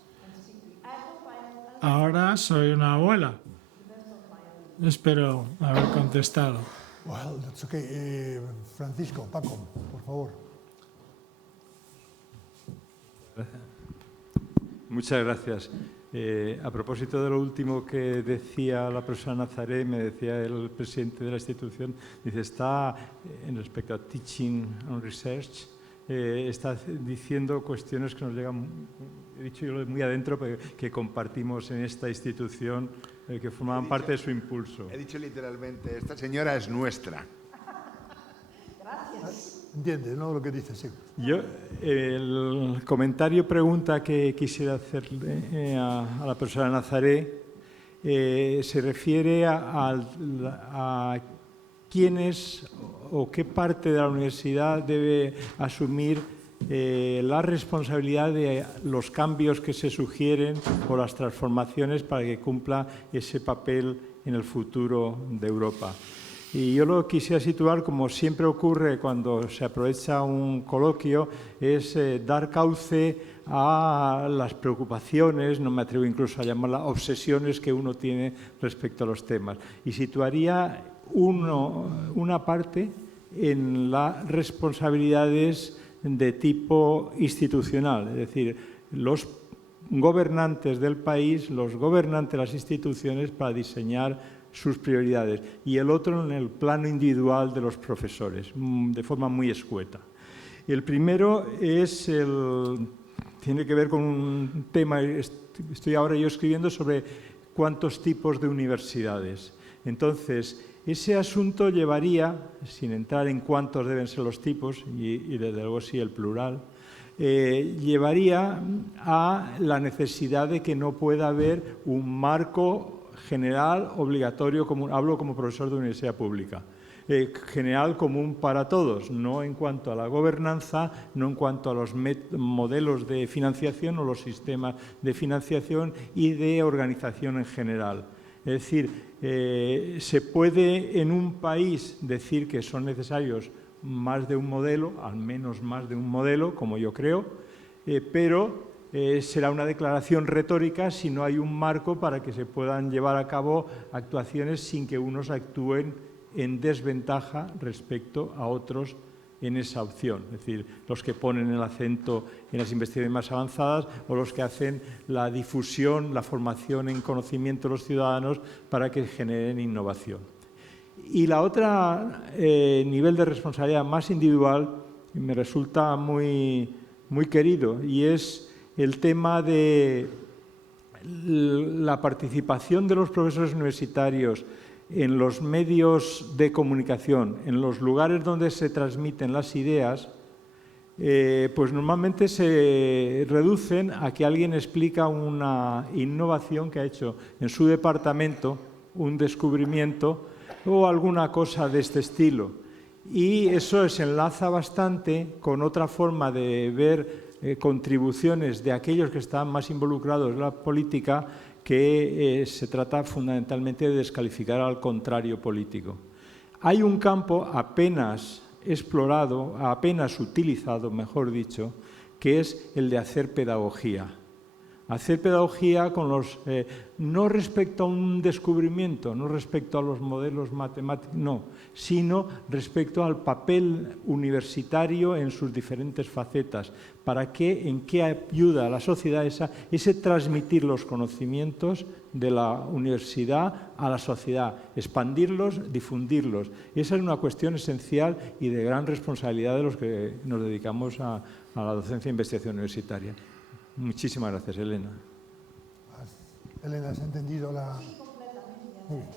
ahora soy una abuela. Espero haber contestado. Well, that's okay. Francisco, Paco, por favor. Muchas gracias. A propósito de lo último que decía la profesora Nazaré, me decía el presidente de la institución, dice, está, en respecto a Teaching and Research, está diciendo cuestiones que nos llegan, he dicho yo muy adentro, pero que compartimos en esta institución, que formaban parte de su impulso. He dicho literalmente, esta señora es nuestra. Entiende, ¿no? Lo que dice, sí. Yo, el comentario, pregunta que quisiera hacerle a la profesora Nazaré se refiere a quiénes o qué parte de la universidad debe asumir la responsabilidad de los cambios que se sugieren o las transformaciones para que cumpla ese papel en el futuro de Europa. Y yo lo quisiera situar, como siempre ocurre cuando se aprovecha un coloquio, es dar cauce a las preocupaciones, no me atrevo incluso a llamarlas obsesiones que uno tiene respecto a los temas. Y situaría una parte en las responsabilidades de tipo institucional, es decir, los gobernantes del país, los gobernantes de las instituciones para diseñar sus prioridades, y el otro en el plano individual de los profesores, de forma muy escueta. El primero tiene que ver con un tema, estoy ahora yo escribiendo sobre cuántos tipos de universidades. Entonces, ese asunto llevaría, sin entrar en cuántos deben ser los tipos, y desde luego sí el plural, llevaría a la necesidad de que no pueda haber un marco general, obligatorio, hablo como profesor de universidad pública, general común para todos, no en cuanto a la gobernanza, no en cuanto a los modelos de financiación o los sistemas de financiación y de organización en general. Es decir, se puede en un país decir que son necesarios más de un modelo, al menos más de un modelo, como yo creo, pero será una declaración retórica si no hay un marco para que se puedan llevar a cabo actuaciones sin que unos actúen en desventaja respecto a otros en esa opción. Es decir, los que ponen el acento en las investigaciones más avanzadas o los que hacen la difusión, la formación en conocimiento de los ciudadanos para que generen innovación. Y la otra nivel de responsabilidad más individual me resulta muy querido, y es el tema de la participación de los profesores universitarios en los medios de comunicación, en los lugares donde se transmiten las ideas, pues normalmente se reducen a que alguien explica una innovación que ha hecho en su departamento, un descubrimiento, o alguna cosa de este estilo. Y eso se enlaza bastante con otra forma de ver contribuciones de aquellos que están más involucrados en la política, que se trata fundamentalmente de descalificar al contrario político. Hay un campo apenas explorado, apenas utilizado, mejor dicho, que es el de hacer pedagogía. Hacer pedagogía con no respecto a un descubrimiento, no respecto a los modelos matemáticos, no, sino respecto al papel universitario en sus diferentes facetas. ¿En qué ayuda a la sociedad ese transmitir los conocimientos de la universidad a la sociedad, expandirlos, difundirlos? Esa es una cuestión esencial y de gran responsabilidad de los que nos dedicamos a la docencia e investigación universitaria. Muchísimas gracias, Elena. Elena, ¿has entendido la...? Sí, completamente. Muy bien.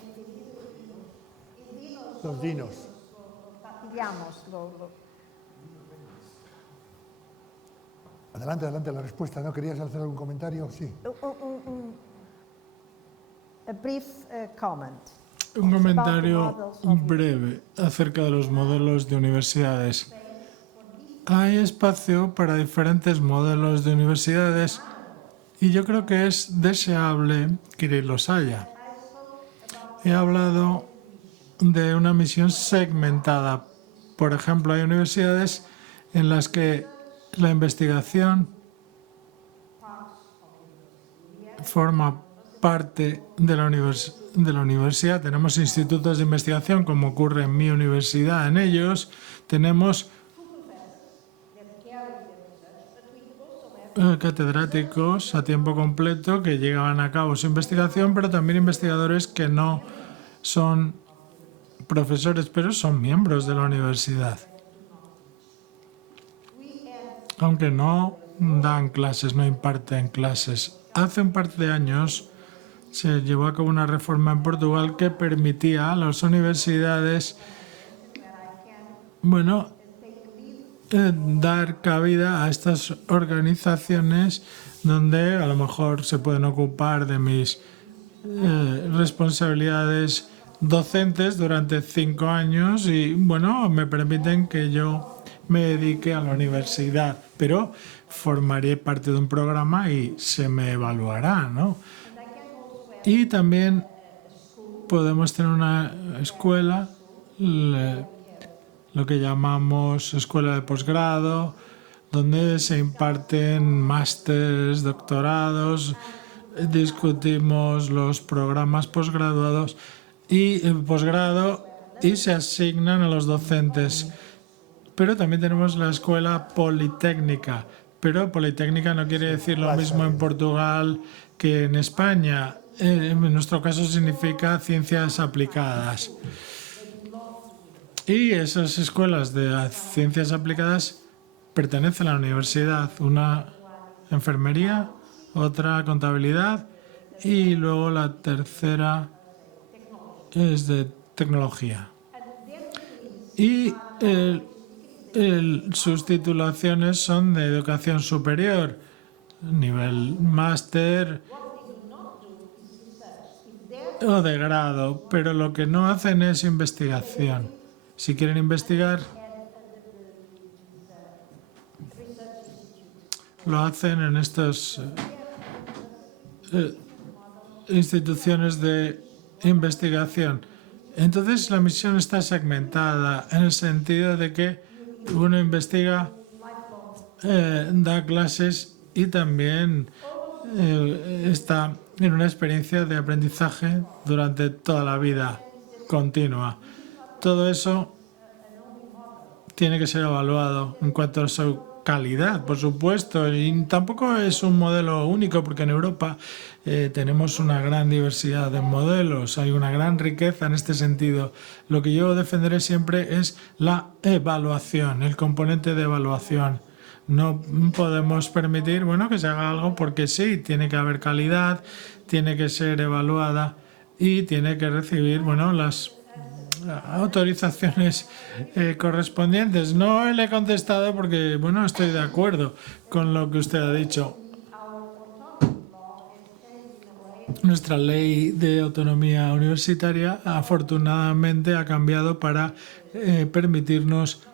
Los dinos. Fastidiamos. Adelante, la respuesta. ¿No querías hacer algún comentario? Sí. A brief comment. Un comentario breve acerca de los modelos de universidades. Hay espacio para diferentes modelos de universidades y yo creo que es deseable que los haya. He hablado de una misión segmentada. Por ejemplo, hay universidades en las que la investigación forma parte de la universidad. Tenemos institutos de investigación, como ocurre en mi universidad, en ellos tenemos catedráticos a tiempo completo que llevan a cabo su investigación, pero también investigadores que no son profesores, pero son miembros de la universidad. Aunque no dan clases, no imparten clases. Hace un par de años se llevó a cabo una reforma en Portugal que permitía a las universidades, dar cabida a estas organizaciones donde a lo mejor se pueden ocupar de mis responsabilidades docentes durante 5 años y, me permiten que yo me dedique a la universidad, pero formaré parte de un programa y se me evaluará, ¿no? Y también podemos tener una escuela, lo que llamamos escuela de posgrado, donde se imparten másteres, doctorados, discutimos los programas posgraduados y posgrado y se asignan a los docentes. Pero también tenemos la escuela politécnica, pero politécnica no quiere decir lo mismo en Portugal que en España. En nuestro caso significa ciencias aplicadas. Y esas escuelas de ciencias aplicadas pertenecen a la universidad. Una enfermería, otra contabilidad y luego la tercera es de tecnología. Y sus titulaciones son de educación superior, nivel máster o de grado, pero lo que no hacen es investigación. Si quieren investigar, lo hacen en estas instituciones de investigación. Entonces la misión está segmentada en el sentido de que uno investiga, da clases y también está en una experiencia de aprendizaje durante toda la vida continua. Todo eso tiene que ser evaluado en cuanto a su calidad, por supuesto, y tampoco es un modelo único porque en Europa tenemos una gran diversidad de modelos, hay una gran riqueza en este sentido. Lo que yo defenderé siempre es la evaluación, el componente de evaluación. No podemos permitir, que se haga algo porque sí, tiene que haber calidad, tiene que ser evaluada y tiene que recibir, las autorizaciones correspondientes. No le he contestado porque, estoy de acuerdo con lo que usted ha dicho. nuestra ley de autonomía universitaria afortunadamente ha cambiado para permitirnos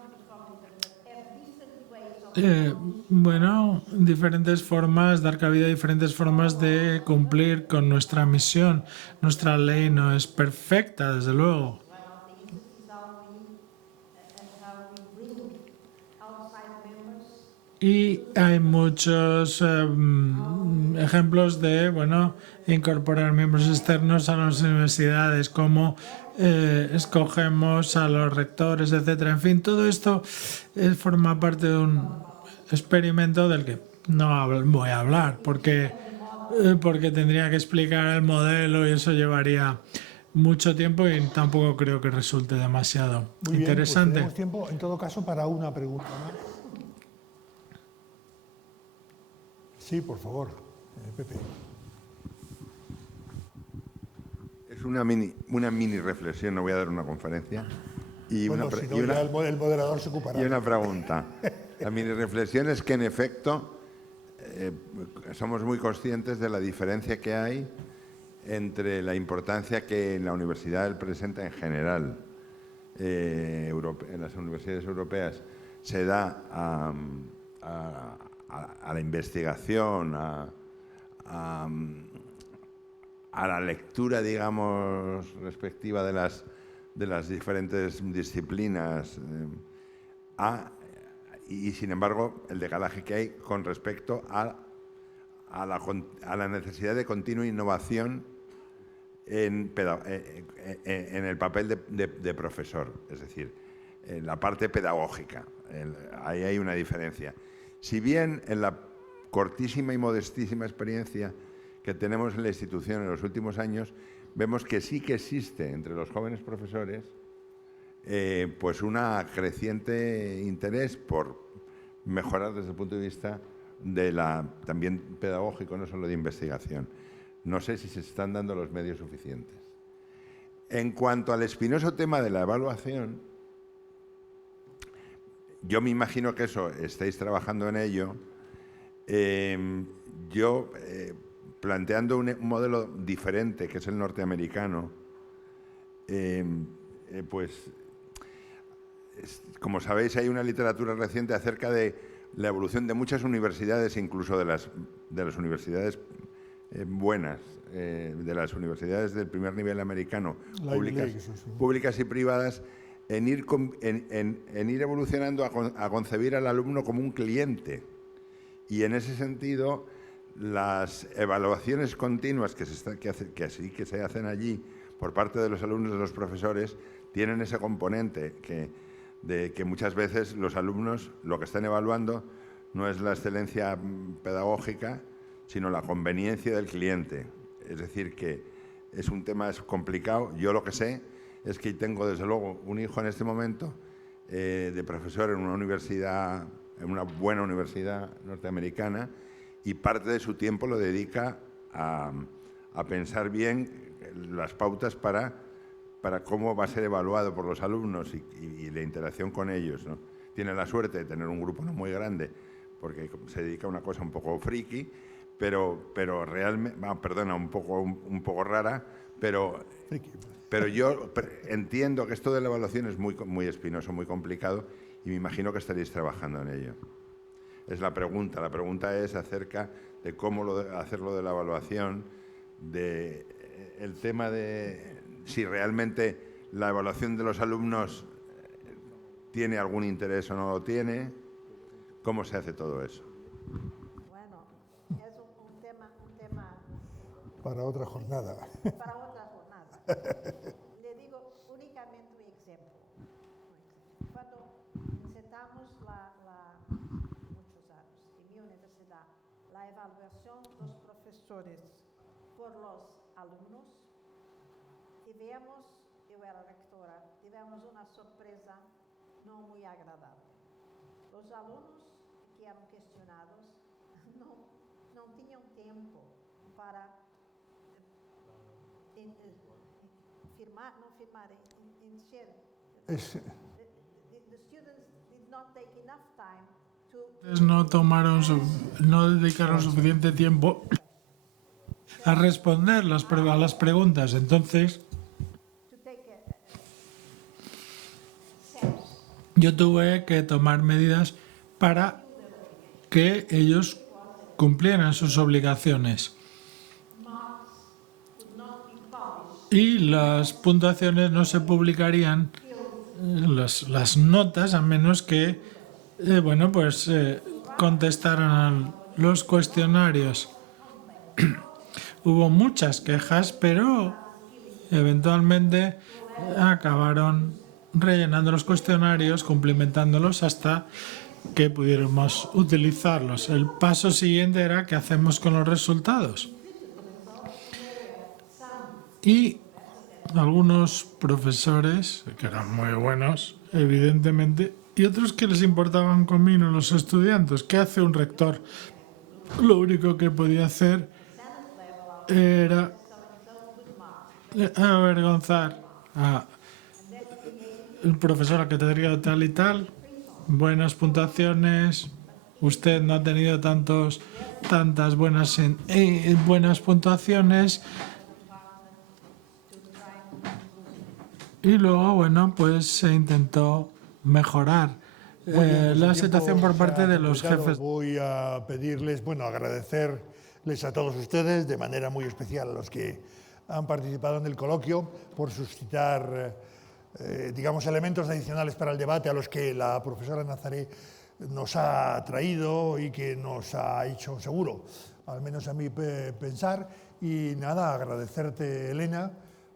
diferentes formas, dar cabida a diferentes formas de cumplir con nuestra misión. Nuestra ley no es perfecta, desde luego. Y hay muchos ejemplos de, incorporar miembros externos a las universidades, como escogemos a los rectores, etcétera. En fin, todo esto forma parte de un experimento del que no voy a hablar, porque tendría que explicar el modelo y eso llevaría mucho tiempo y tampoco creo que resulte demasiado interesante. Tenemos tiempo, en todo caso, para una pregunta más. Sí, por favor, Pepe. Es una mini reflexión, no voy a dar una conferencia. Y el moderador se ocupará. Y una pregunta. La mini reflexión es que, en efecto, somos muy conscientes de la diferencia que hay entre la importancia que en la universidad presenta en general, en las universidades europeas, se da a la investigación, a la lectura, digamos, respectiva de las diferentes disciplinas, y sin embargo el decalaje que hay con respecto a la necesidad de continua innovación en el papel de profesor, es decir, en la parte pedagógica. Ahí hay una diferencia. Si bien en la cortísima y modestísima experiencia que tenemos en la institución en los últimos años, vemos que sí que existe entre los jóvenes profesores pues una creciente interés por mejorar desde el punto de vista también pedagógico, no solo de investigación. No sé si se están dando los medios suficientes. En cuanto al espinoso tema de la evaluación, yo me imagino que eso estáis trabajando en ello. Yo, planteando un modelo diferente, que es el norteamericano, pues, como sabéis, hay una literatura reciente acerca de la evolución de muchas universidades, incluso de las universidades buenas, de las universidades del primer nivel americano, públicas y privadas, en ir evolucionando a concebir al alumno como un cliente. Y en ese sentido, las evaluaciones continuas que se hacen allí por parte de los alumnos y de los profesores tienen ese componente de que muchas veces los alumnos lo que están evaluando no es la excelencia pedagógica, sino la conveniencia del cliente. Es decir, que es un tema complicado. Yo lo que sé es que tengo, desde luego, un hijo en este momento de profesor en una universidad, en una buena universidad norteamericana, y parte de su tiempo lo dedica a pensar bien las pautas para cómo va a ser evaluado por los alumnos y la interacción con ellos, ¿no? Tiene la suerte de tener un grupo no muy grande, porque se dedica a una cosa un poco friki, pero realmente, un poco rara, pero yo entiendo que esto de la evaluación es muy espinoso, muy complicado, y me imagino que estaréis trabajando en ello. Es la pregunta. La pregunta es acerca de cómo hacerlo de la evaluación, el tema de si realmente la evaluación de los alumnos tiene algún interés o no lo tiene, cómo se hace todo eso. Bueno, es un tema para otra jornada. Para otra jornada. Le digo únicamente un ejemplo. Cuando necesitamos muchos años, en mi universidad, la evaluación de los profesores por los alumnos, yo era rectora, tivemos una sorpresa no muy agradable. Los alumnos que eran cuestionados no tenían tiempo para encher. The students did not take enough time to... No dedicaron suficiente tiempo a responder a las preguntas. Entonces, yo tuve que tomar medidas para que ellos cumplieran sus obligaciones. Y las puntuaciones no se publicarían, las notas, a menos que contestaran los cuestionarios. Hubo muchas quejas, pero eventualmente acabaron rellenando los cuestionarios, cumplimentándolos hasta que pudiéramos utilizarlos. El paso siguiente era qué hacemos con los resultados. Y algunos profesores, que eran muy buenos, evidentemente, y otros que les importaban comino los estudiantes. ¿Qué hace un rector? Lo único que podía hacer era avergonzar al profesor catedrático tal y tal. Buenas puntuaciones. Usted no ha tenido tantas buenas puntuaciones. Y luego, se intentó mejorar la situación por parte de los jefes. Voy a pedirles, agradecerles a todos ustedes, de manera muy especial a los que han participado en el coloquio, por suscitar, elementos adicionales para el debate a los que la profesora Nazaré nos ha traído y que nos ha hecho seguro, al menos a mí, pensar. Y nada, agradecerte, Elena,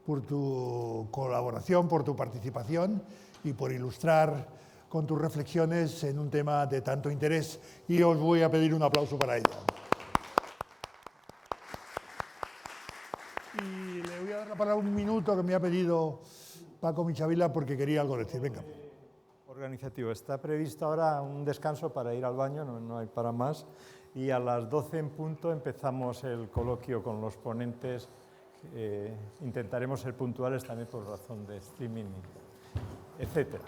por tu colaboración, por tu participación y por ilustrar con tus reflexiones en un tema de tanto interés. Y os voy a pedir un aplauso para ella. Y le voy a dar la palabra un minuto que me ha pedido Paco Michavila porque quería algo decir. Venga. Organizativo. Está previsto ahora un descanso para ir al baño, no hay para más. Y a las 12 en punto empezamos el coloquio con los ponentes. Intentaremos ser puntuales también por razón de streaming, etcétera.